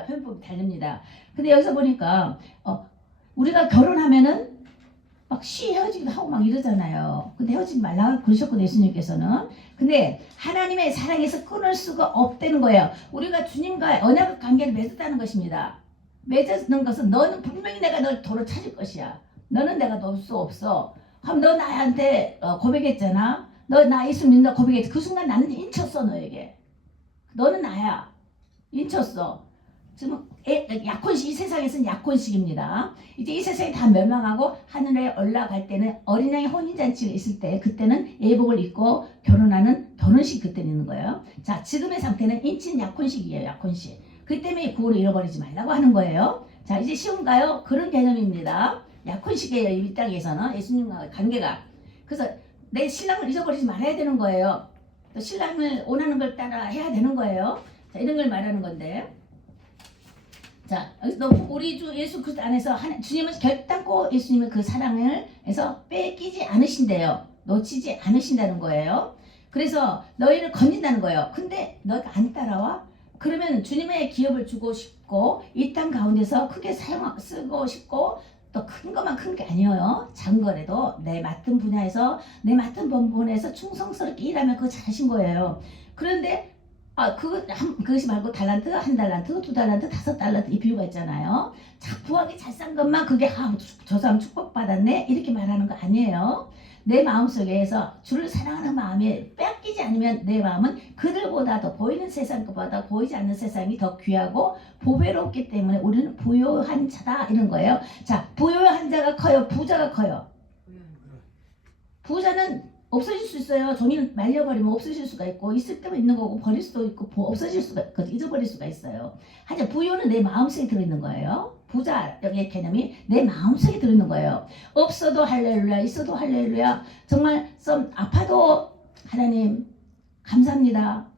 표현법이 다릅니다. 근데 여기서 보니까 우리가 결혼하면은 막 헤어지기도 하고 막 이러잖아요. 근데 헤어지지 말라고 그러셨거든요, 예수님께서는. 근데 하나님의 사랑에서 끊을 수가 없다는 거예요. 우리가 주님과 언약 관계를 맺었다는 것입니다. 맺었는 것은 너는 분명히 내가 널 도로 찾을 것이야. 너는 내가 놓을 수 없어. 그럼 너 나한테 고백했잖아. 너 나 예수 믿는다 고백했지. 그 순간 나는 인쳤어 너에게. 너는 나야. 인쳤어. 지금 약혼식, 이 세상에서는 약혼식입니다. 이제 이 세상이 다 멸망하고 하늘에 올라갈 때는 어린 양의 혼인잔치가 있을 때 그때는 예복을 입고 결혼하는 결혼식 그때는 있는 거예요. 자, 지금의 상태는 인친 약혼식이에요. 약혼식. 그 때문에 구원을 잃어버리지 말라고 하는 거예요. 자, 이제 쉬운가요? 그런 개념입니다. 약혼식이에요. 이 땅에서는 예수님과 관계가. 그래서 내 신랑을 잊어버리지 말아야 되는 거예요. 또 신랑을 원하는 걸 따라 해야 되는 거예요. 자, 이런 걸 말하는 건데. 자, 여기서 우리 주 예수 그리스도 안에서 주님은 결단코 예수님의 그 사랑을 해서 뺏기지 않으신대요. 놓치지 않으신다는 거예요. 그래서 너희를 건진다는 거예요. 근데 너가 안 따라와? 그러면 주님의 기업을 주고 싶고 이 땅 가운데서 크게 쓰고 싶고 또 큰 것만 큰 게 아니에요. 작은 거라도 내 맡은 분야에서 내 맡은 본분에서 충성스럽게 일하면 그거 잘하신 거예요. 그런데 그것이 말고 달란트, 한 달란트, 두 달란트, 5달란트 이 비유가 있잖아요. 부하게 잘 산 것만 그게 저 사람 축복받았네 이렇게 말하는 거 아니에요. 내 마음속에서 주를 사랑하는 마음이 뺏기지 않으면 내 마음은 그들보다도 보이는 세상 것보다 보이지 않는 세상이 더 귀하고 보배롭기 때문에 우리는 부요한 자다 이런 거예요. 자, 부요한 자가 커요? 부자가 커요? 부자는 없어질 수 있어요. 종이는 말려버리면 없어질 수가 있고 있을 때만 있는 거고 버릴 수도 있고 없어질 수가 있고 잊어버릴 수가 있어요. 하지만 부요는 내 마음속에 들어있는 거예요. 부자의 개념이 내 마음속에 들어있는 거예요. 없어도 할렐루야, 있어도 할렐루야. 정말 좀 아파도 하나님 감사합니다.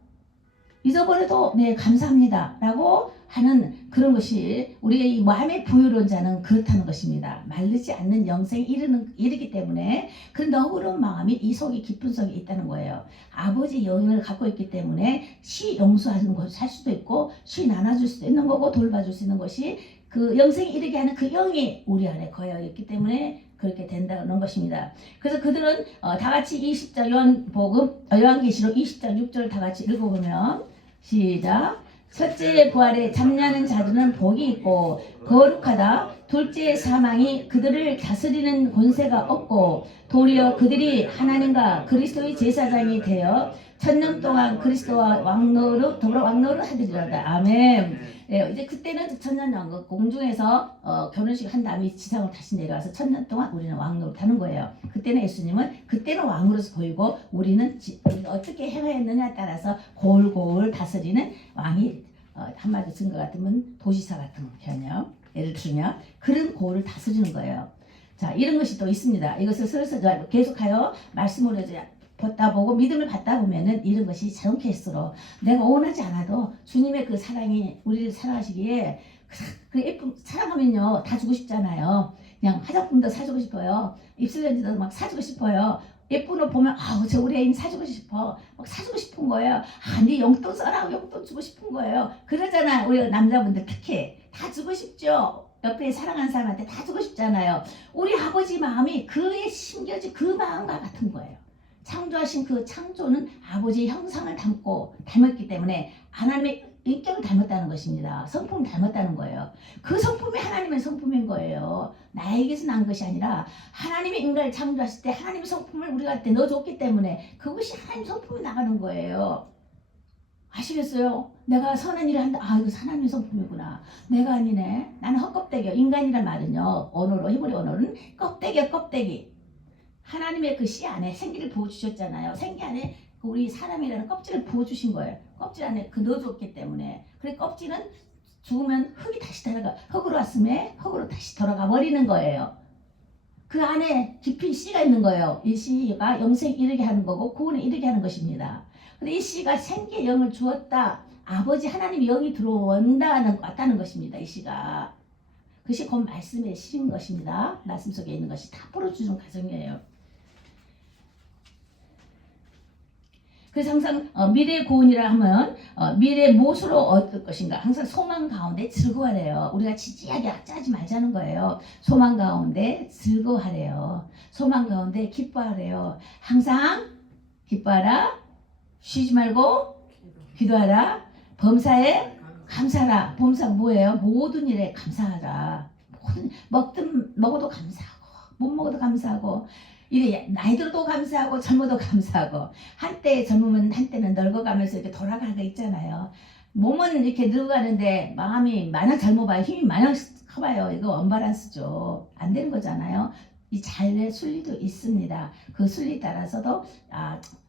잊어버려도 네 감사합니다 라고 하는 그런 것이 우리의 이 마음의 부유로운 자는 그렇다는 것입니다. 마르지 않는 영생에 이르기 때문에 그 너그러운 마음이 이 속이 깊은 속에 있다는 거예요. 아버지 영을 갖고 있기 때문에 시 용서하는 것을 살 수도 있고 시 나눠줄 수도 있는 거고 돌봐줄 수 있는 것이 그 영생에 이르게 하는 그 영이 우리 안에 거여 있기 때문에 그렇게 된다는 것입니다. 그래서 그들은 다 같이 20장 요한계시록 20장 6절을 다 같이 읽어보면 시작. 첫째 부활에 잠자는 자들은 복이 있고 거룩하다. 둘째 사망이 그들을 다스리는 권세가 없고 도리어 그들이 하나님과 그리스도의 제사장이 되어 1000년 동안 그리스도와 더불어 왕노릇 하리로다. 아멘. 네, 이제 그때는 1000년 왕국 공중에서 결혼식 한 다음에 지상으로 다시 내려와서 1000년 동안 우리는 왕노릇 하는 거예요. 그때는 예수님은 그때는 왕으로서 보이고 우리는 어떻게 행하였느냐에 따라서 골골 다스리는 왕이 한마디 증거 같으면 도시사 같은 개념 예를 들면 그런 고를 다스리는 거예요. 자, 이런 것이 또 있습니다. 이것을 슬슬 계속하여 말씀으로 받다 보고 믿음을 받다 보면은 이런 것이 자동케 할수록 내가 원하지 않아도 주님의 그 사랑이 우리를 사랑하시기에 그 예쁜 사랑하면요 다 주고 싶잖아요. 그냥 화장품도 사주고 싶어요. 입술렌즈도 막 사주고 싶어요. 예쁜 옷 보면 저 우리 애인 사주고 싶어. 막 사주고 싶은 거예요. 네 용돈 써라. 용돈 주고 싶은 거예요. 그러잖아요. 우리 남자분들 특히 다 주고 싶죠. 옆에 사랑하는 사람한테 다 주고 싶잖아요. 우리 아버지 마음이 그에 심겨진 그 마음과 같은 거예요. 창조하신 그 창조는 아버지의 형상을 닮았기 때문에 하나님의 인격을 닮았다는 것입니다. 성품을 닮았다는 거예요. 그 성품이 하나님의 성품인 거예요. 나에게서 난 것이 아니라 하나님의 인간을 창조하실 때 하나님의 성품을 우리한테 넣어줬기 때문에 그것이 하나님 성품이 나가는 거예요. 아시겠어요? 내가 선한 일을 한다. 이거 하나님의 성품이구나. 내가 아니네. 나는 헛껍데기요. 인간이란 말은요. 언어로 히브리 언어는 껍데기야 껍데기. 하나님의 그 씨 안에 생기를 부어주셨잖아요. 생기 안에 우리 사람이라는 껍질을 부어주신 거예요. 껍질 안에 넣어줬기 때문에. 그래 껍질은 죽으면 흙이 다시 흙으로 왔음에 흙으로 다시 돌아가 버리는 거예요. 그 안에 깊이 씨가 있는 거예요. 이 씨가 영생 이르게 하는 거고 구원에 이르게 하는 것입니다. 근데 이 씨가 생기의 영을 주었다. 아버지 하나님의 영이 왔다는 것입니다. 이 씨가. 그것이 곧 말씀의 씨인 것입니다. 말씀 속에 있는 것이 다 풀어주는 과정이에요. 그래서 항상 미래의 구원이라 하면 미래의 무엇으로 얻을 것인가 항상 소망 가운데 즐거워하래요. 우리가 지지하게 짜지 말자는 거예요. 소망 가운데 즐거워하래요. 소망 가운데 기뻐하래요. 항상 기뻐하라. 쉬지 말고 기도하라. 범사에 감사하라. 범사 뭐예요? 모든 일에 감사하라. 먹어도 감사하고 못 먹어도 감사하고 이래 나이 들어도 감사하고 젊어도 감사하고 한때 젊으면 한때는 늙어가면서 이렇게 돌아가는 거 있잖아요. 몸은 이렇게 늙어가는데 마음이 마냥 젊어봐요. 힘이 마냥 커봐요. 이거 언밸런스죠. 안 되는 거잖아요. 이 잘의 순리도 있습니다. 그 순리 따라서도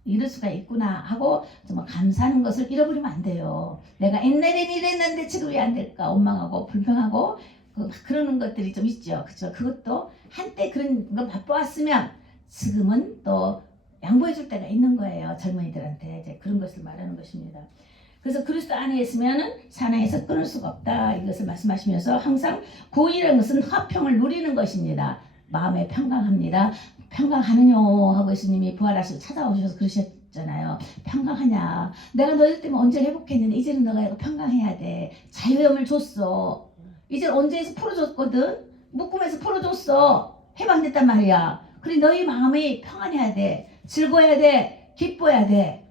이럴 수가 있구나 하고 정말 감사하는 것을 잃어버리면 안 돼요. 내가 옛날엔 이랬는데 지금 왜 안 될까 원망하고 불평하고 그러는 것들이 좀 있죠. 그렇죠? 그것도 한때 그런 거 바빠왔으면 지금은 또 양보해 줄 때가 있는 거예요. 젊은이들한테 이제 그런 것을 말하는 것입니다. 그래서 그리스도 안에 있으면은 사랑에서 끊을 수가 없다. 이것을 말씀하시면서 항상 구원이라는 것은 화평을 누리는 것입니다. 마음에 평강합니다. 평강하느뇨 하고 예수님이 부활하시고 찾아오셔서 그러셨잖아요. 평강하냐. 내가 너희 때문에 언제 회복했는데 이제는 너가 이거 평강해야 돼. 자유함을 줬어. 이제 언제에서 풀어줬거든. 묶음에서 풀어줬어. 해방됐단 말이야. 그래 너희 마음이 평안해야 돼. 즐거워야 돼. 기뻐야 돼.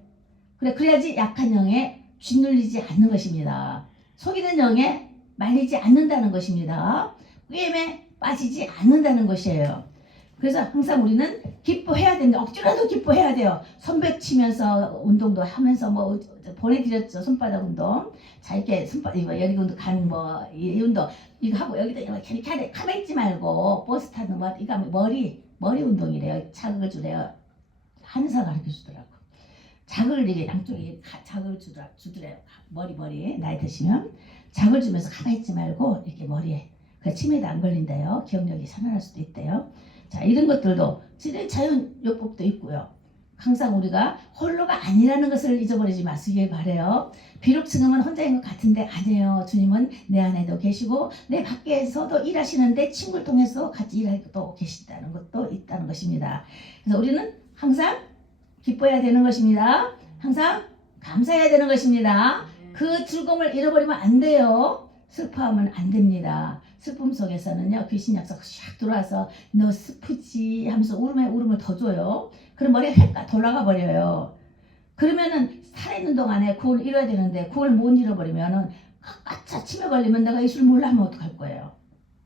그래야지 약한 영에 짓눌리지 않는 것입니다. 속이는 영에 말리지 않는다는 것입니다. 꾀임에 빠지지 않는다는 것이에요. 그래서 항상 우리는 기뻐해야 된다. 억지로라도 기뻐해야 돼요. 손뼉 치면서 운동도 하면서 뭐 보내드렸죠. 손바닥 운동. 자, 이렇게 손바닥, 이거 여기 운동 간 이 운동 이거 하고 여기다 이렇게 해야 돼. 가만히 있지 말고 버스 타는 거 이거 하면 머리 운동이래요. 자극을 주래요. 한의사 가르쳐 주더라고. 자극을 이게 양쪽에 자극을 주더래요. 머리 나이 드시면 자극을 주면서 가만히 있지 말고 이렇게 머리에 그 치매도 안 걸린대요. 기억력이 살아날 수도 있대요. 자, 이런 것들도 자연요법도 있고요. 항상 우리가 홀로가 아니라는 것을 잊어버리지 마시길 바래요. 비록 지금은 혼자인 것 같은데 아니에요. 주님은 내 안에도 계시고 내 밖에서도 일하시는데 친구를 통해서 같이 일하고 계신다는 것도 있다는 것입니다. 그래서 우리는 항상 기뻐해야 되는 것입니다. 항상 감사해야 되는 것입니다. 그 즐거움을 잃어버리면 안 돼요. 슬퍼하면 안 됩니다. 슬픔 속에서는요, 귀신 약속 샥 들어와서 너 슬프지 하면서 울음을 더 줘요. 그럼 머리가 휙 돌아가 버려요. 그러면은 살아있는 동안에 구원을 잃어야 되는데 구원을 못 잃어버리면은 까차 치매 걸리면 내가 예수를 몰라 하면 어떡할 거예요?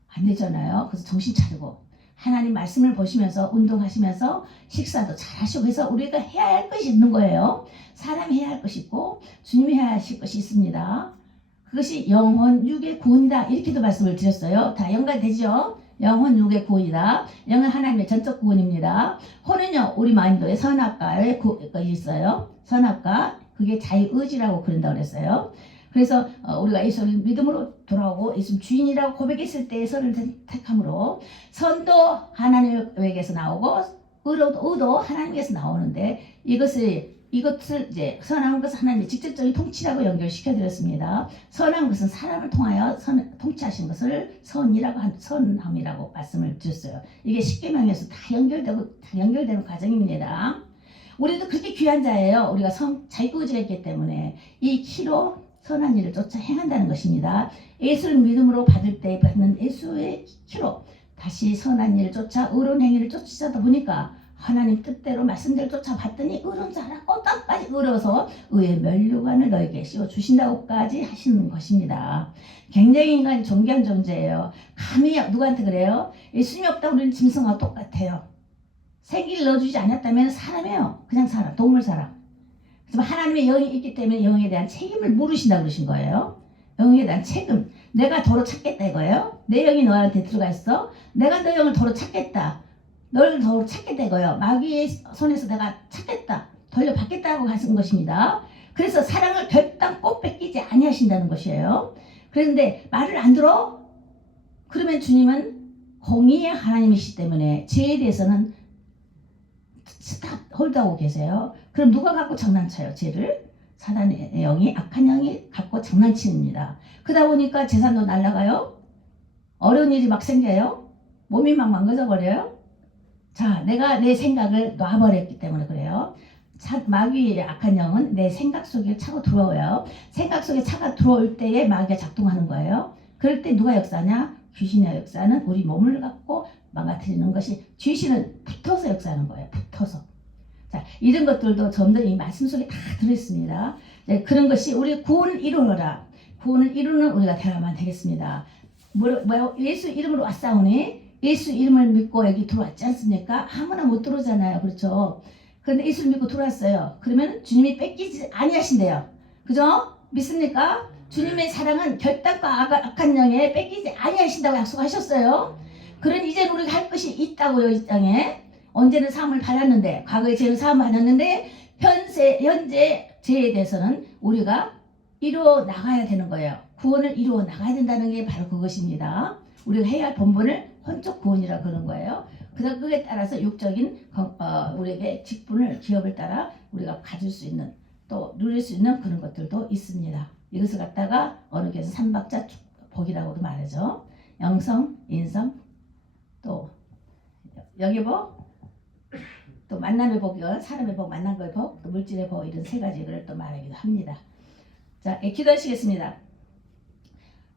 안 되잖아요. 그래서 정신 차리고 하나님 말씀을 보시면서 운동하시면서 식사도 잘 하시고 해서 우리가 해야 할 것이 있는 거예요. 사람이 해야 할 것이 있고 주님이 해야 하실 것이 있습니다. 그것이 영혼 육의 구원이다. 이렇게도 말씀을 드렸어요. 다 연관되죠? 영혼 육의 구원이다. 영은 하나님의 전적 구원입니다. 혼은요, 우리 마인드에 선악과의 있어요. 선악과, 그게 자유의지라고 그런다고 그랬어요. 그래서 우리가 예수를 믿음으로 돌아오고 예수 주인이라고 고백했을 때 선을 택함으로 선도 하나님에게서 나오고 의도 하나님께서 나오는데 이것을 이제 선한 것은 하나님의 직접적인 통치라고 연결시켜 드렸습니다. 선한 것은 사람을 통하여 통치하신 것을 선함이라고 말씀을 드렸어요. 이게 십계명에서 다 연결되는 과정입니다. 우리도 그렇게 귀한 자예요. 우리가 자유의지가 있기 때문에 이 키로 선한 일을 쫓아 행한다는 것입니다. 예수를 믿음으로 받을 때 받는 예수의 키로 다시 선한 일을 쫓아 의로운 행위를 쫓으다 보니까 하나님 뜻대로 말씀대로 쫓아봤더니 의로운 자라 꼬딱까지 의로워서 의의 면류관을 너에게 씌워주신다고까지 하시는 것입니다. 굉장히 인간이 존귀한 존재예요. 감히 누구한테 그래요? 예수님이 없다 우리는 짐승과 똑같아요. 생기를 넣어주지 않았다면 사람이에요. 그냥 사람, 동물 사람. 그래서 하나님의 영이 있기 때문에 영에 대한 책임을 물으신다고 그러신 거예요. 영에 대한 책임. 내가 도로 찾겠다 이거예요. 내 영이 너한테 들어가 있어. 내가 너 영을 도로 찾겠다. 너를 더 찾겠다 이거예요. 마귀의 손에서 내가 찾겠다. 돌려받겠다고 하신 것입니다. 그래서 사랑을 결단코 뺏기지 아니하신다는 것이에요. 그런데 말을 안 들어? 그러면 주님은 공의의 하나님이시기 때문에 죄에 대해서는 스탑 홀드하고 계세요. 그럼 누가 갖고 장난쳐요? 죄를? 사단의 영이, 악한 영이 갖고 장난칩니다. 그러다 보니까 재산도 날아가요. 어려운 일이 막 생겨요. 몸이 막 망가져 버려요. 자, 내가 내 생각을 놔버렸기 때문에 그래요. 마귀의 악한 영은 내 생각 속에 차고 들어와요. 생각 속에 차가 들어올 때에 마귀가 작동하는 거예요. 그럴 때 누가 역사냐? 귀신의 역사는 우리 몸을 갖고 망가뜨리는 것이, 귀신은 붙어서 역사하는 거예요. 붙어서. 자, 이런 것들도 점점 이 말씀 속에 다 들어있습니다. 네, 그런 것이 우리 구원을 이루어라. 구원을 이루는 우리가 되어야만 되겠습니다. 예수 이름으로 왔사오니 예수 이름을 믿고 여기 들어왔지 않습니까? 아무나 못 들어오잖아요. 그렇죠? 그런데 예수를 믿고 들어왔어요. 그러면 주님이 뺏기지 아니하신대요. 그죠? 믿습니까? 주님의 사랑은 결단과 악한 영에 뺏기지 아니하신다고 약속하셨어요. 그런 이제 우리가 할 것이 있다고요. 이 땅에. 언제는 사함을 받았는데, 과거에 죄는 사함을 받았는데 현재 죄에 대해서는 우리가 이루어 나가야 되는 거예요. 구원을 이루어 나가야 된다는 게 바로 그것입니다. 우리가 해야 할 본분을 혼적 구원이라고 그러는 거예요. 그다음 그에 따라서 육적인 우리에게 직분을 기업을 따라 우리가 가질 수 있는, 또 누릴 수 있는 그런 것들도 있습니다. 이것을 갖다가 어느 교회에서 삼박자 복이라고도 말하죠. 영성, 인성, 또 영예복, 또 만남의 복, 사람의 복, 만난 거의 복, 또 물질의 복, 이런 세 가지를 또 말하기도 합니다. 자, 기도하시겠습니다.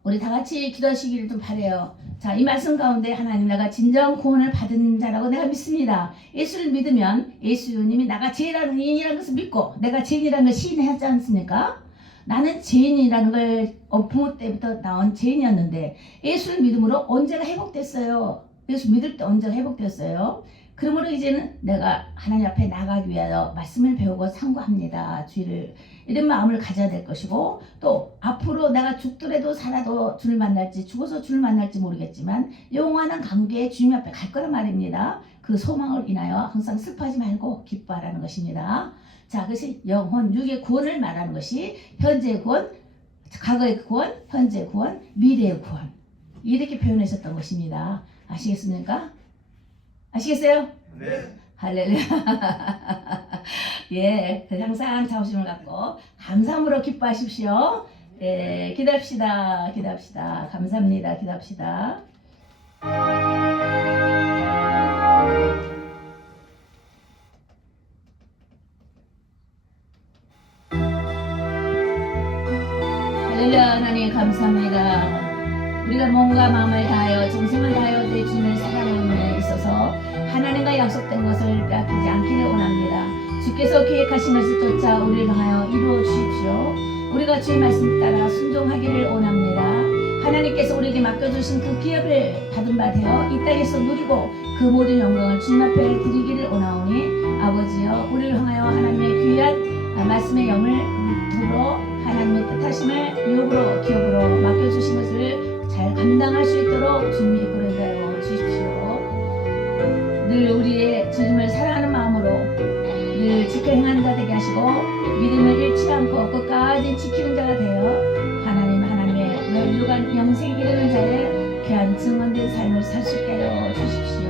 우리 다 같이 기도하시기를 좀 바래요. 자, 이 말씀 가운데 하나님, 내가 진정 구원을 받은 자라고 내가 믿습니다. 예수를 믿으면 예수님이 나가 죄인이라는 것을 믿고 내가 죄인이라는 걸 시인하지 않습니까? 나는 죄인이라는 걸 부모 때부터 나온 죄인이었는데 예수를 믿음으로 언제가 회복됐어요. 예수 믿을 때 언제가 회복됐어요. 그러므로 이제는 내가 하나님 앞에 나가기 위하여 말씀을 배우고 상고합니다. 주의를 이런 마음을 가져야 될 것이고 또 앞으로 내가 죽더라도 살아도 주를 만날지 죽어서 주를 만날지 모르겠지만 영원한 관계에 주님 앞에 갈 거란 말입니다. 그 소망을 인하여 항상 슬퍼하지 말고 기뻐하라는 것입니다. 자, 그것이 영혼, 육의 구원을 말하는 것이 현재의 구원, 과거의 구원, 현재의 구원, 미래의 구원 이렇게 표현하셨던 것입니다. 아시겠습니까? 아시겠어요? 네. 할렐루야. 예, 항상 자부심을 갖고 감사함으로 기뻐하십시오. 예, 기도합시다. 기도합시다. 감사합니다. 기도합시다. 할렐루야. 하나님 감사합니다. 우리가 몸과 마음을 다하여 정성을 다하여 내 주님을 사랑함에 있어서 하나님과 약속된 것을 빼앗기지 않기를 원합니다. 주께서 계획하신 것을 쫓아 우리를 향하여 이루어 주십시오. 우리가 주의 말씀 따라 순종하기를 원합니다. 하나님께서 우리에게 맡겨주신 그 기업을 받은 바 되어 이 땅에서 누리고 그 모든 영광을 주님 앞에 드리기를 원하오니 아버지여 우리를 향하여 하나님의 귀한 말씀의 영을 들어 하나님의 뜻하심을 유업으로 기업으로 맡겨주신 것을 잘 감당할 수 있도록 주님이 이끌어내어 주십시오. 늘 우리의 주님을 사랑하는 마음으로 늘 지켜 행하는 자 되게 하시고 믿음을 잃지 않고 끝까지 지키는 자가 되어 하나님의 멸류관 영생에 이르는 자의 귀한 증언된 삶을 살 수 있게 하여 주십시오.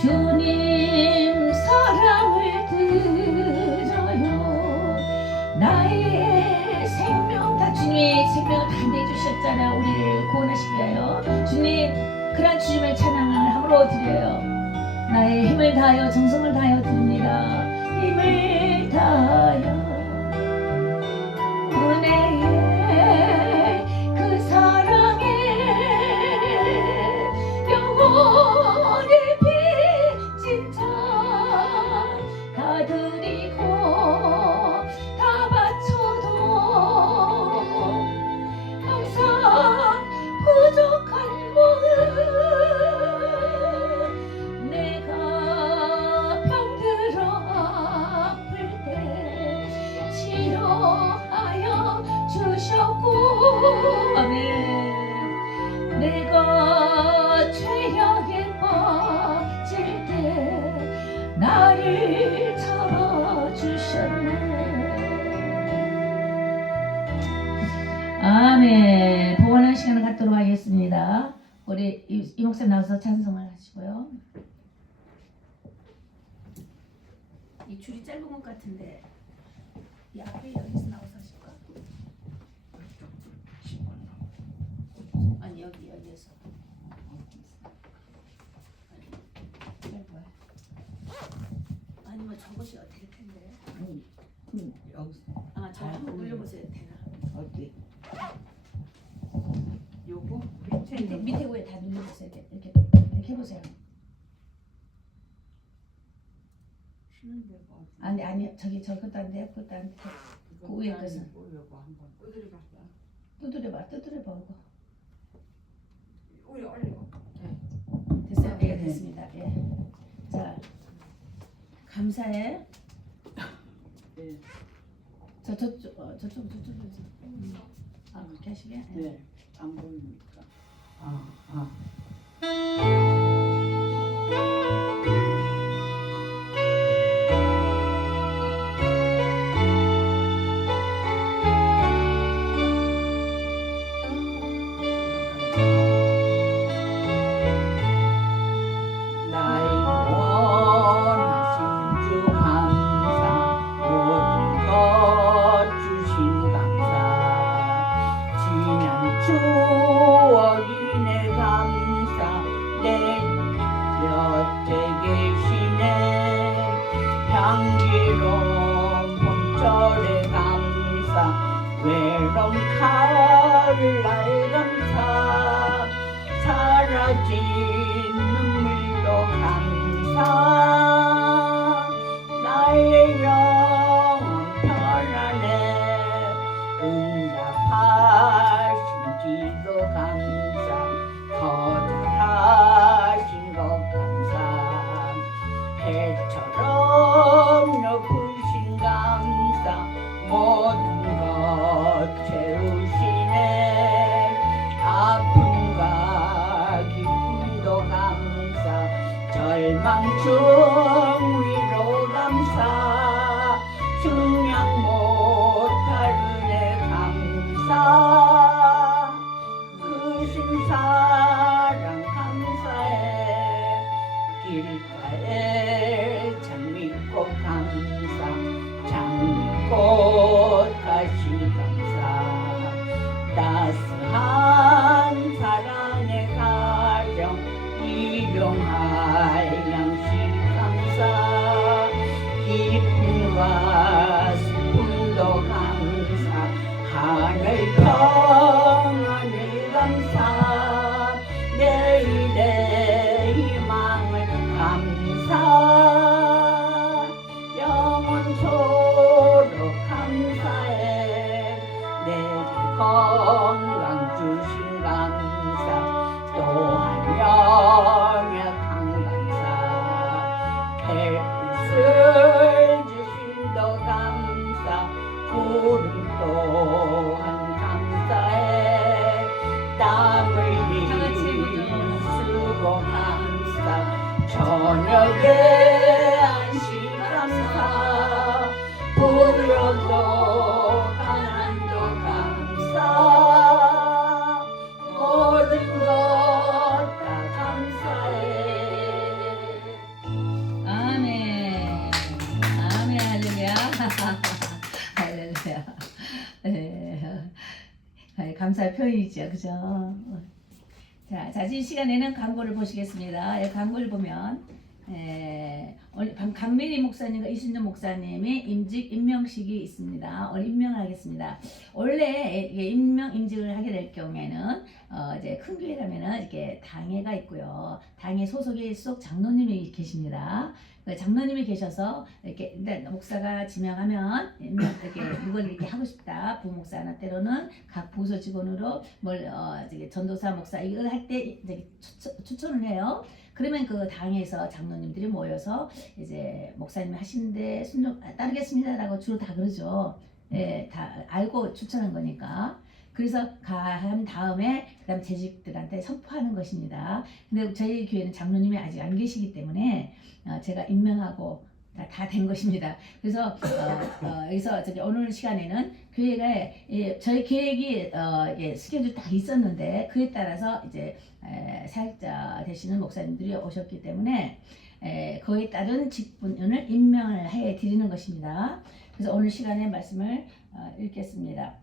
주님 사랑을 들어요. 나의 생명 다 주님의 생명을 다 내주셨잖아. 우리를 구원하시기 위하여 주님 그런 주님을 찬양을 함으로 드려요. 나의 힘을 다하여 정성을 다하여 드립니다. 힘을 다하여 은혜의 그 사랑에 영원히 빚진 자 다 드리고 다 바쳐도 항상 부족한 모든 내가 병들어 아플 때 치료하여 주셨고 아멘. 내가 죄악에 빠질 때 나를 잡아주셨네. 아멘. 보완한 시간을 갖도록 하겠습니다. 우리 이 목사님 나와서 찬송을 하시고요. 이 줄이 짧은 것 같은데 이 앞에 여기서 나와서 하실까? 아니 여기에서 짧아요. 아니면 저것이 어떻게 텐데? 아니 여기서 아, 저 한번 올려보세요. 되나? 어디? 요거? 밑에 위에 다 눌러보세요. 이렇게 해보세요. 쉬는 데가 어디? 아니 저기 저것도 안 돼. 그것도 안 돼. 그 위에 것은 보려고 한번 두드려 두드려봐. 이거. 우리 올리고 됐어요? 예, 됐습니다. 예. 자, 감사해. 네. 저쪽으로. 아, 그렇게 하시게? 예. 네. 안 보이니까. 나의 원하신 주 감사 모든 것 주신 감사 지난 추억이 내 감사 내 거친 눈물도 감사 나의 영혼 편안해 응답하신 지도 감사 더 잘하신 것 감사 해처럼 높으신 감사 모든 것 채우시네 아픔과 기쁨도 감사 절망 중 위로 감사 증량 못할 은혜 감사 크신 사랑 감사해 길가에 장미꽃 감사 장미꽃 다시 감사 따스한 사랑의 가정 일용할 양식 감사 기쁨과 슬픔도 감사 하늘 평안을 감사 내일의 희망을 감사 영원토록 감사해 내게 건강 주신 감사 또한 연약한 감사 햇빛을 주신도 감사 구름 또한 감사해 땀을 쓰고 감사 저녁에 안식 감사 불어도 가난도 감사 모든 것 다 감사해 아멘. 아멘. 할렐루야. 할렐루야. 네. 감사의 표현이죠. 그죠? 자, 자진 시간에는 광고를 보시겠습니다. 예, 광고를 보면 오늘 강민희 목사님과 이순재 목사님의 임직 임명식이 있습니다. 오늘 임명을 하겠습니다. 원래 임직을 하게 될 경우에는 이제 큰 교회라면은 이렇게 당회가 있고요. 당회 소속의 속 장로님이 계십니다. 장로님이 계셔서 이렇게 일단 목사가 지명하면 이렇게 누굴 이렇게 하고 싶다 부목사나 때로는 각 부서 직원으로 전도사 목사 이걸 할 때 추천을 해요. 그러면 그 당에서 장로님들이 모여서 이제 목사님이 하시는데 순종 따르겠습니다라고 주로 다 그러죠. 예, 다 알고 추천한 거니까. 그래서 한 다음에 그다음 재직들한테 선포하는 것입니다. 근데 저희 교회는 장로님이 아직 안 계시기 때문에 제가 임명하고 다 된 것입니다. 그래서 여기서 오늘 시간에는 교회가 저희 계획이 스케줄 다 있었는데 그에 따라서 이제 사역자 되시는 목사님들이 오셨기 때문에 그에 따른 직분을 임명을 해 드리는 것입니다. 그래서 오늘 시간에 말씀을 읽겠습니다.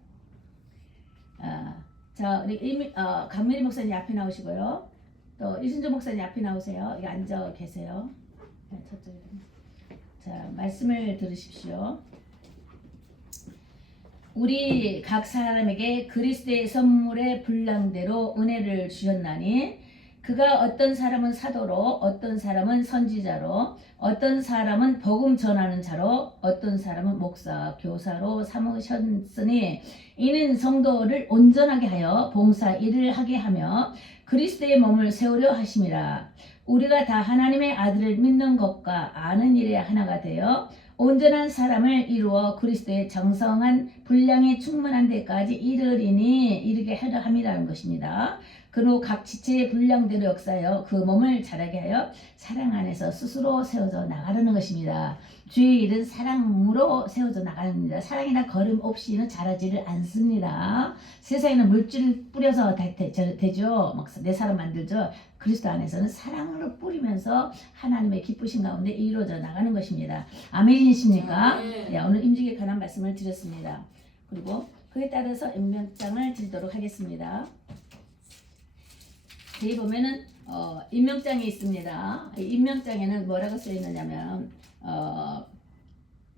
자, 우리 강민희 목사님 앞에 나오시고요. 또 이순재 목사님 앞에 나오세요. 여기 앉아 계세요. 저쪽에. 자, 말씀을 들으십시오. 우리 각 사람에게 그리스도의 선물의 분량대로 은혜를 주셨나니 그가 어떤 사람은 사도로 어떤 사람은 선지자로 어떤 사람은 복음 전하는 자로 어떤 사람은 목사 교사로 삼으셨으니 이는 성도를 온전하게 하여 봉사 일을 하게 하며 그리스도의 몸을 세우려 하심이라. 우리가 다 하나님의 아들을 믿는 것과 아는 일에 하나가 되어 온전한 사람을 이루어 그리스도의 정성한 분량에 충만한 데까지 이르게 하려 함이라는 것입니다. 그로 각 지체의 분량대로 역사하여 그 몸을 자라게 하여 사랑 안에서 스스로 세워져 나가려는 것입니다. 주의 일은 사랑으로 세워져 나가는 겁니다. 사랑이나 걸음 없이는 자라지를 않습니다. 세상에는 물질을 뿌려서 되죠. 막 내 사람 만들죠. 그리스도 안에서는 사랑으로 뿌리면서 하나님의 기쁘신 가운데 이루어져 나가는 것입니다. 아멘이십니까? 네, 오늘 임직에 관한 말씀을 드렸습니다. 그리고 그에 따라서 임명장을 드리도록 하겠습니다. 여기 보면은 임명장이 있습니다. 임명장에는 뭐라고 써 있느냐면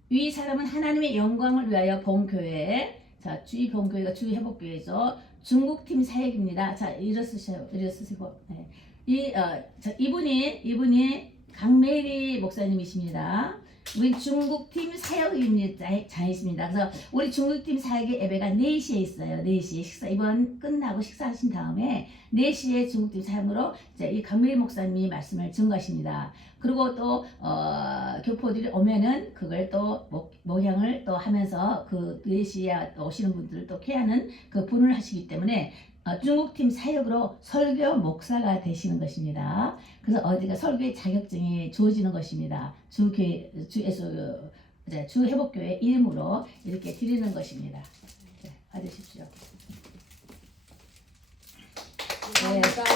이 사람은 하나님의 영광을 위하여 본교회, 자 주의 본교회가 주의 회복교회죠. 중국팀 사역입니다. 자 이러 쓰시고 네. 이분이 강메리 목사님이십니다. 우리 중국팀 사역자이십니다. 그래서 우리 중국팀 사역의 예배가 4시에 있어요. 4시에 식사 이번 끝나고 식사하신 다음에 4시에 중국팀 사역으로 이제 이 강메리 목사님이 말씀을 증거하십니다. 그리고 또 교포들이 오면은 그걸 또 목양을 또 하면서 그 4시에 오시는 분들을 또 케어하는 그 분을 하시기 때문에 중국팀 사역으로 설교 목사가 되시는 것입니다. 그래서 어디가 설교의 자격증이 주어지는 것입니다. 주 회복교회 이름으로 이렇게 드리는 것입니다. 네, 받으십시오.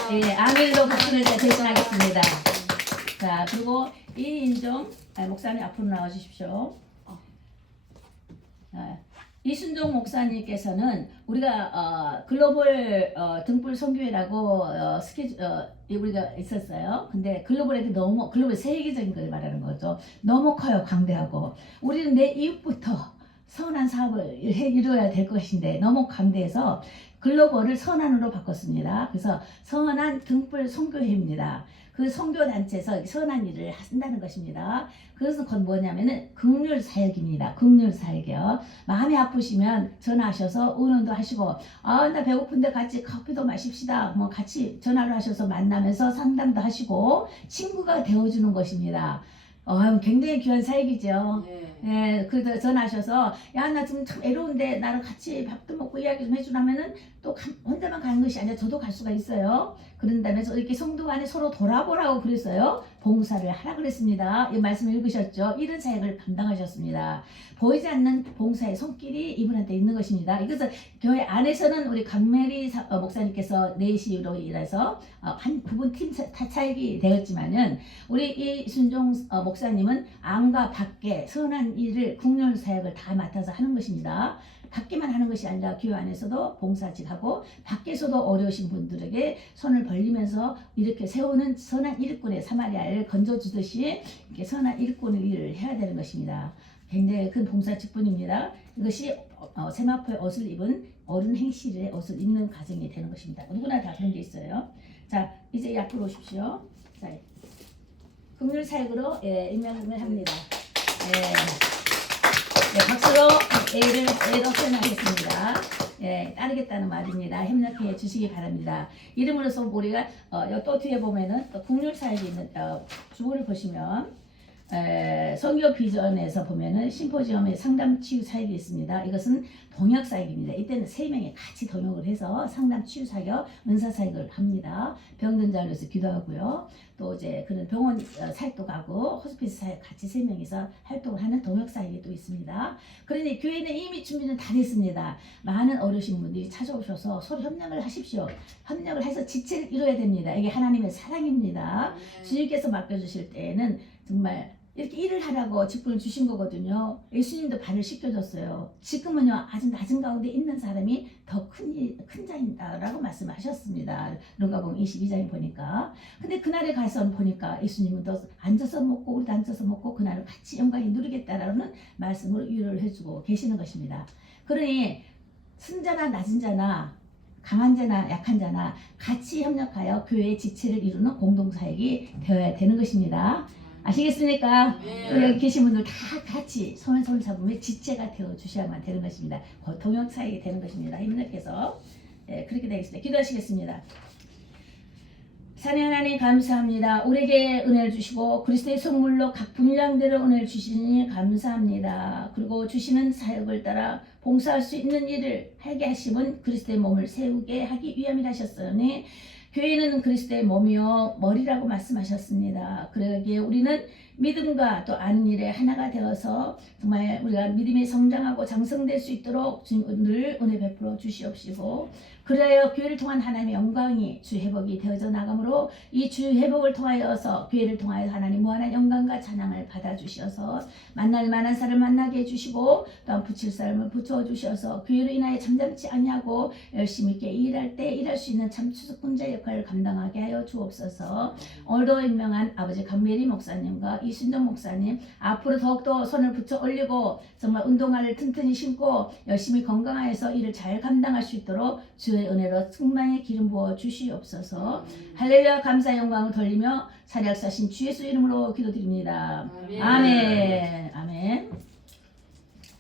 네, 아밀로 박수를 대신하겠습니다. 자, 그리고 이인종 목사님 앞으로 나와 주십시오. 이순종 목사님께서는 우리가 글로벌 등불 선교회라고 우리가 있었어요. 근데 글로벌에도 너무 글로벌 세계적인 걸 말하는 거죠. 너무 커요, 광대하고. 우리는 내 이웃부터 선한 사업을 이루어야 될 것인데 너무 광대해서 글로벌을 선한으로 바꿨습니다. 그래서 선한 등불 선교회입니다. 그 선교단체에서 선한 일을 한다는 것입니다. 그래서 그건 뭐냐면은 긍휼 사역입니다. 긍휼 사역이요. 마음이 아프시면 전화하셔서 의논도 하시고, 나 배고픈데 같이 커피도 마십시다. 뭐 같이 전화를 하셔서 만나면서 상담도 하시고 친구가 되어주는 것입니다. 굉장히 귀한 사역이죠. 예, 그래서 전화하셔서 야, 나 지금 참 애로운데 나랑 같이 밥도 먹고 이야기 좀 해주라면은 또 혼자만 가는 것이 아니라 저도 갈 수가 있어요. 그런 다음에 이렇게 성도 간에 서로 돌아보라고 그랬어요. 봉사를 하라 그랬습니다. 이 말씀을 읽으셨죠? 이런 사역을 감당하셨습니다. 보이지 않는 봉사의 손길이 이분한테 있는 것입니다. 그래서 교회 안에서는 우리 강메리 목사님께서 4시로 일해서 한 부분 팀 차익이 되었지만은 우리 이순종 목사님은 안과 밖에 선한 일을 긍휼 사역을 다 맡아서 하는 것입니다. 밖에만 하는 것이 아니라 교회 안에서도 봉사직하고 밖에서도 어려우신 분들에게 손을 벌리면서 이렇게 세우는 선한 일꾼의 사마리아를 건져주듯이 이렇게 선한 일꾼의 일을 해야 되는 것입니다. 굉장히 큰 봉사 직분입니다. 이것이 세마포의 옷을 입은 어른 행실의 옷을 입는 가정이 되는 것입니다. 누구나 다 그런 게 있어요. 자, 이제 앞으로 오십시오. 자, 긍휼 사역으로 임명을 합니다. 박수로 A로 표현하겠습니다. 따르겠다는 말입니다. 협력해 주시기 바랍니다. 이름으로써 우리가 또 뒤에 보면은 또 긍휼 사역이 있는 주보를 보시면 선교 비전에서 보면은 심포지엄의 상담 치유 사역이 있습니다. 이것은 동역 사역입니다. 이때는 3명이 같이 동역을 해서 상담 치유 사역, 은사 사역을 합니다. 병든 자를 위해서 기도하고요. 또 이제 그런 병원 사역도 가고 호스피스 사역 같이 3명이서 활동을 하는 동역 사역이 또 있습니다. 그러니 교회는 이미 준비는 다 됐습니다. 많은 어르신분들이 찾아오셔서 서로 협력을 하십시오. 협력을 해서 지체를 이루어야 됩니다. 이게 하나님의 사랑입니다. 주님께서 맡겨주실 때에는 정말 이렇게 일을 하라고 직분을 주신 거거든요. 예수님도 발을 씻겨줬어요. 지금은요, 아주 낮은 가운데 있는 사람이 더 큰 자인다라고 말씀하셨습니다. 누가복음 22장에 보니까. 근데 그날에 가서 보니까 예수님은 또 앉아서 먹고 우리도 앉아서 먹고 그날을 같이 영광이 누리겠다라는 말씀으로 위로를 해주고 계시는 것입니다. 그러니 승자나 낮은 자나 강한 자나 약한 자나 같이 협력하여 교회의 지체를 이루는 공동사역이 되어야 되는 것입니다. 아시겠습니까? 여기 계신 분들 다 같이 손을 잡으면 지체가 되어 주셔야만 되는 것입니다. 동역 사역이 되는 것입니다. 협력해서 그렇게 되겠습니다. 기도하시겠습니다. 사랑하는 하나님 감사합니다. 우리에게 은혜를 주시고 그리스도의 선물로 각 분량대로 은혜를 주시니 감사합니다. 그리고 주시는 사역을 따라 봉사할 수 있는 일을 하게 하심은 그리스도의 몸을 세우게 하기 위함이라 하셨으니 교회는 그리스도의 몸이요 머리라고 말씀하셨습니다. 그러기에 우리는 믿음과 또 아는 일에 하나가 되어서 정말 우리가 믿음이 성장하고 장성될 수 있도록 주님 늘 은혜 베풀어 주시옵시고 그래야 교회를 통한 하나님의 영광이 주 회복이 되어져 나가므로 이 주 회복을 통하여서 교회를 통하여 하나님 무한한 영광과 찬양을 받아 주셔서 만날 만한 사람을 만나게 해주시고 또한 붙일 사람을 붙여 붙여 주셔서 그 일로 인하여 잠잠치 아니하고 열심히 있게 일할 때 일할 수 있는 참 추수꾼자 역할을 감당하게 하여 주옵소서. 오늘도 임명한 아버지 강메리 목사님과 이순정 목사님 앞으로 더욱더 손을 붙여 올리고 정말 운동화를 튼튼히 신고 열심히 건강하여서 일을 잘 감당할 수 있도록 주의 은혜로 충만히 기름 부어 주시옵소서. 할렐루야. 감사 영광을 돌리며 사역사신 주 예수 이름으로 기도드립니다. 아멘. 아멘.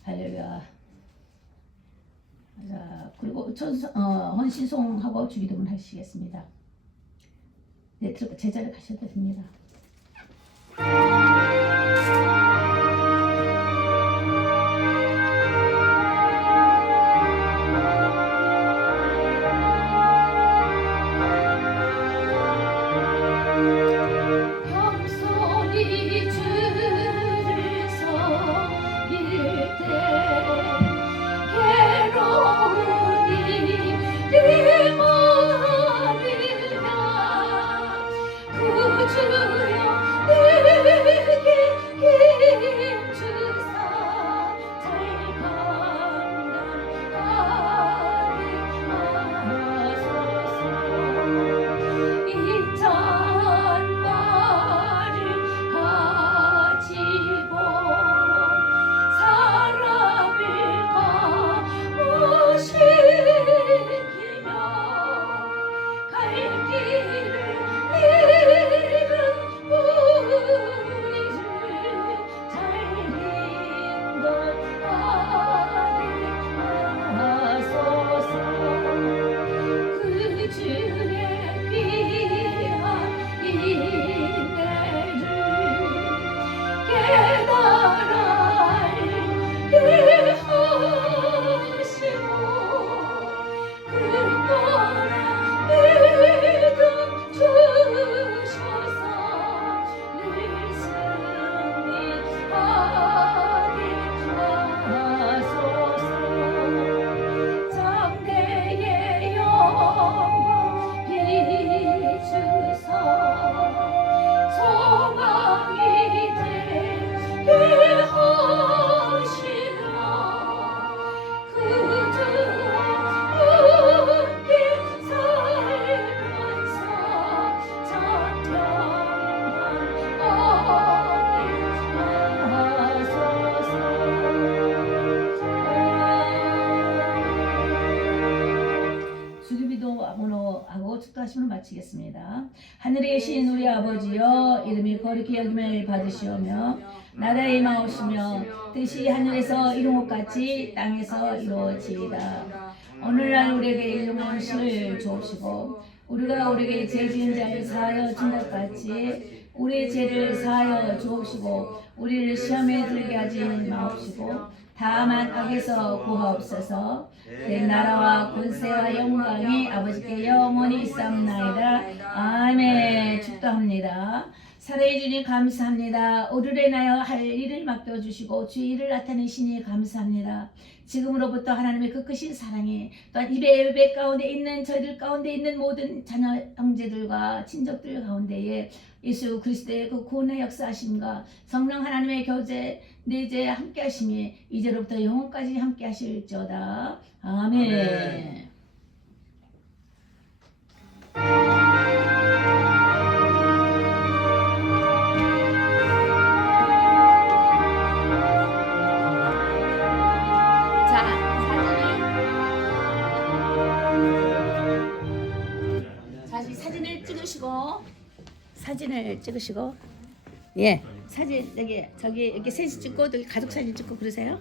할렐루야. 자, 그리고 헌신송하고 주기도문 하시겠습니다. 네, 제자를 가셔도 됩니다. 겸손히 주를 섬길 때 괴로운 일을 많으나 구주여 내게 힘주사 잘 감당하게 하소서. 이 찬바를 가지고 사람을 가무시키며 갈 길을 잃은 우리를 잘 인도하게 하소서. 그 주의 귀한 인내를 깨달아 알게 하시고 그거라 믿음 주셔서 늘 승리하게 하소서. 장대의 영광 비추서 소망이 되게 하시라. 그주와 함께 살면서 찬양하게 하소서. 주기도문하고 축도하심을 마치겠습니다. 하늘에 계신 우리 아버지여, 이름이 거룩히 여김을 받으시오며 나라의 임하옵시며 뜻이 하늘에서 이룬 것 같이 땅에서 이루어지이다. 오늘날 우리에게 일용할 것을 주옵시고 우리가 우리에게 죄 지은 자를 사하여 준 것 같이 우리의 죄를 사하여 주옵시고 우리를 시험에 들게 하지 마옵시고 다만 악에서 구하옵소서. 내 나라와 권세와 영광이 아버지께 영원히 있사옵나이다. 아멘. 축도합니다. 살아계 주님 감사합니다. 우리를 인하여 할 일을 맡겨주시고 주의 일을 나타내시니 감사합니다. 지금으로부터 하나님의 그 크신 사랑이 또한 예배 가운데 있는 저희들 가운데 있는 모든 자녀 형제들과 친족들 가운데에 예수 그리스도의 그 구원의 역사하심과 성령 하나님의 교제 내재 함께 하심이 이제로부터 영원까지 함께 하실지어다. 아멘. 사진을 찍으시고 예 사진 저기 이렇게 셋이 찍고 또 가족 사진 찍고 그러세요.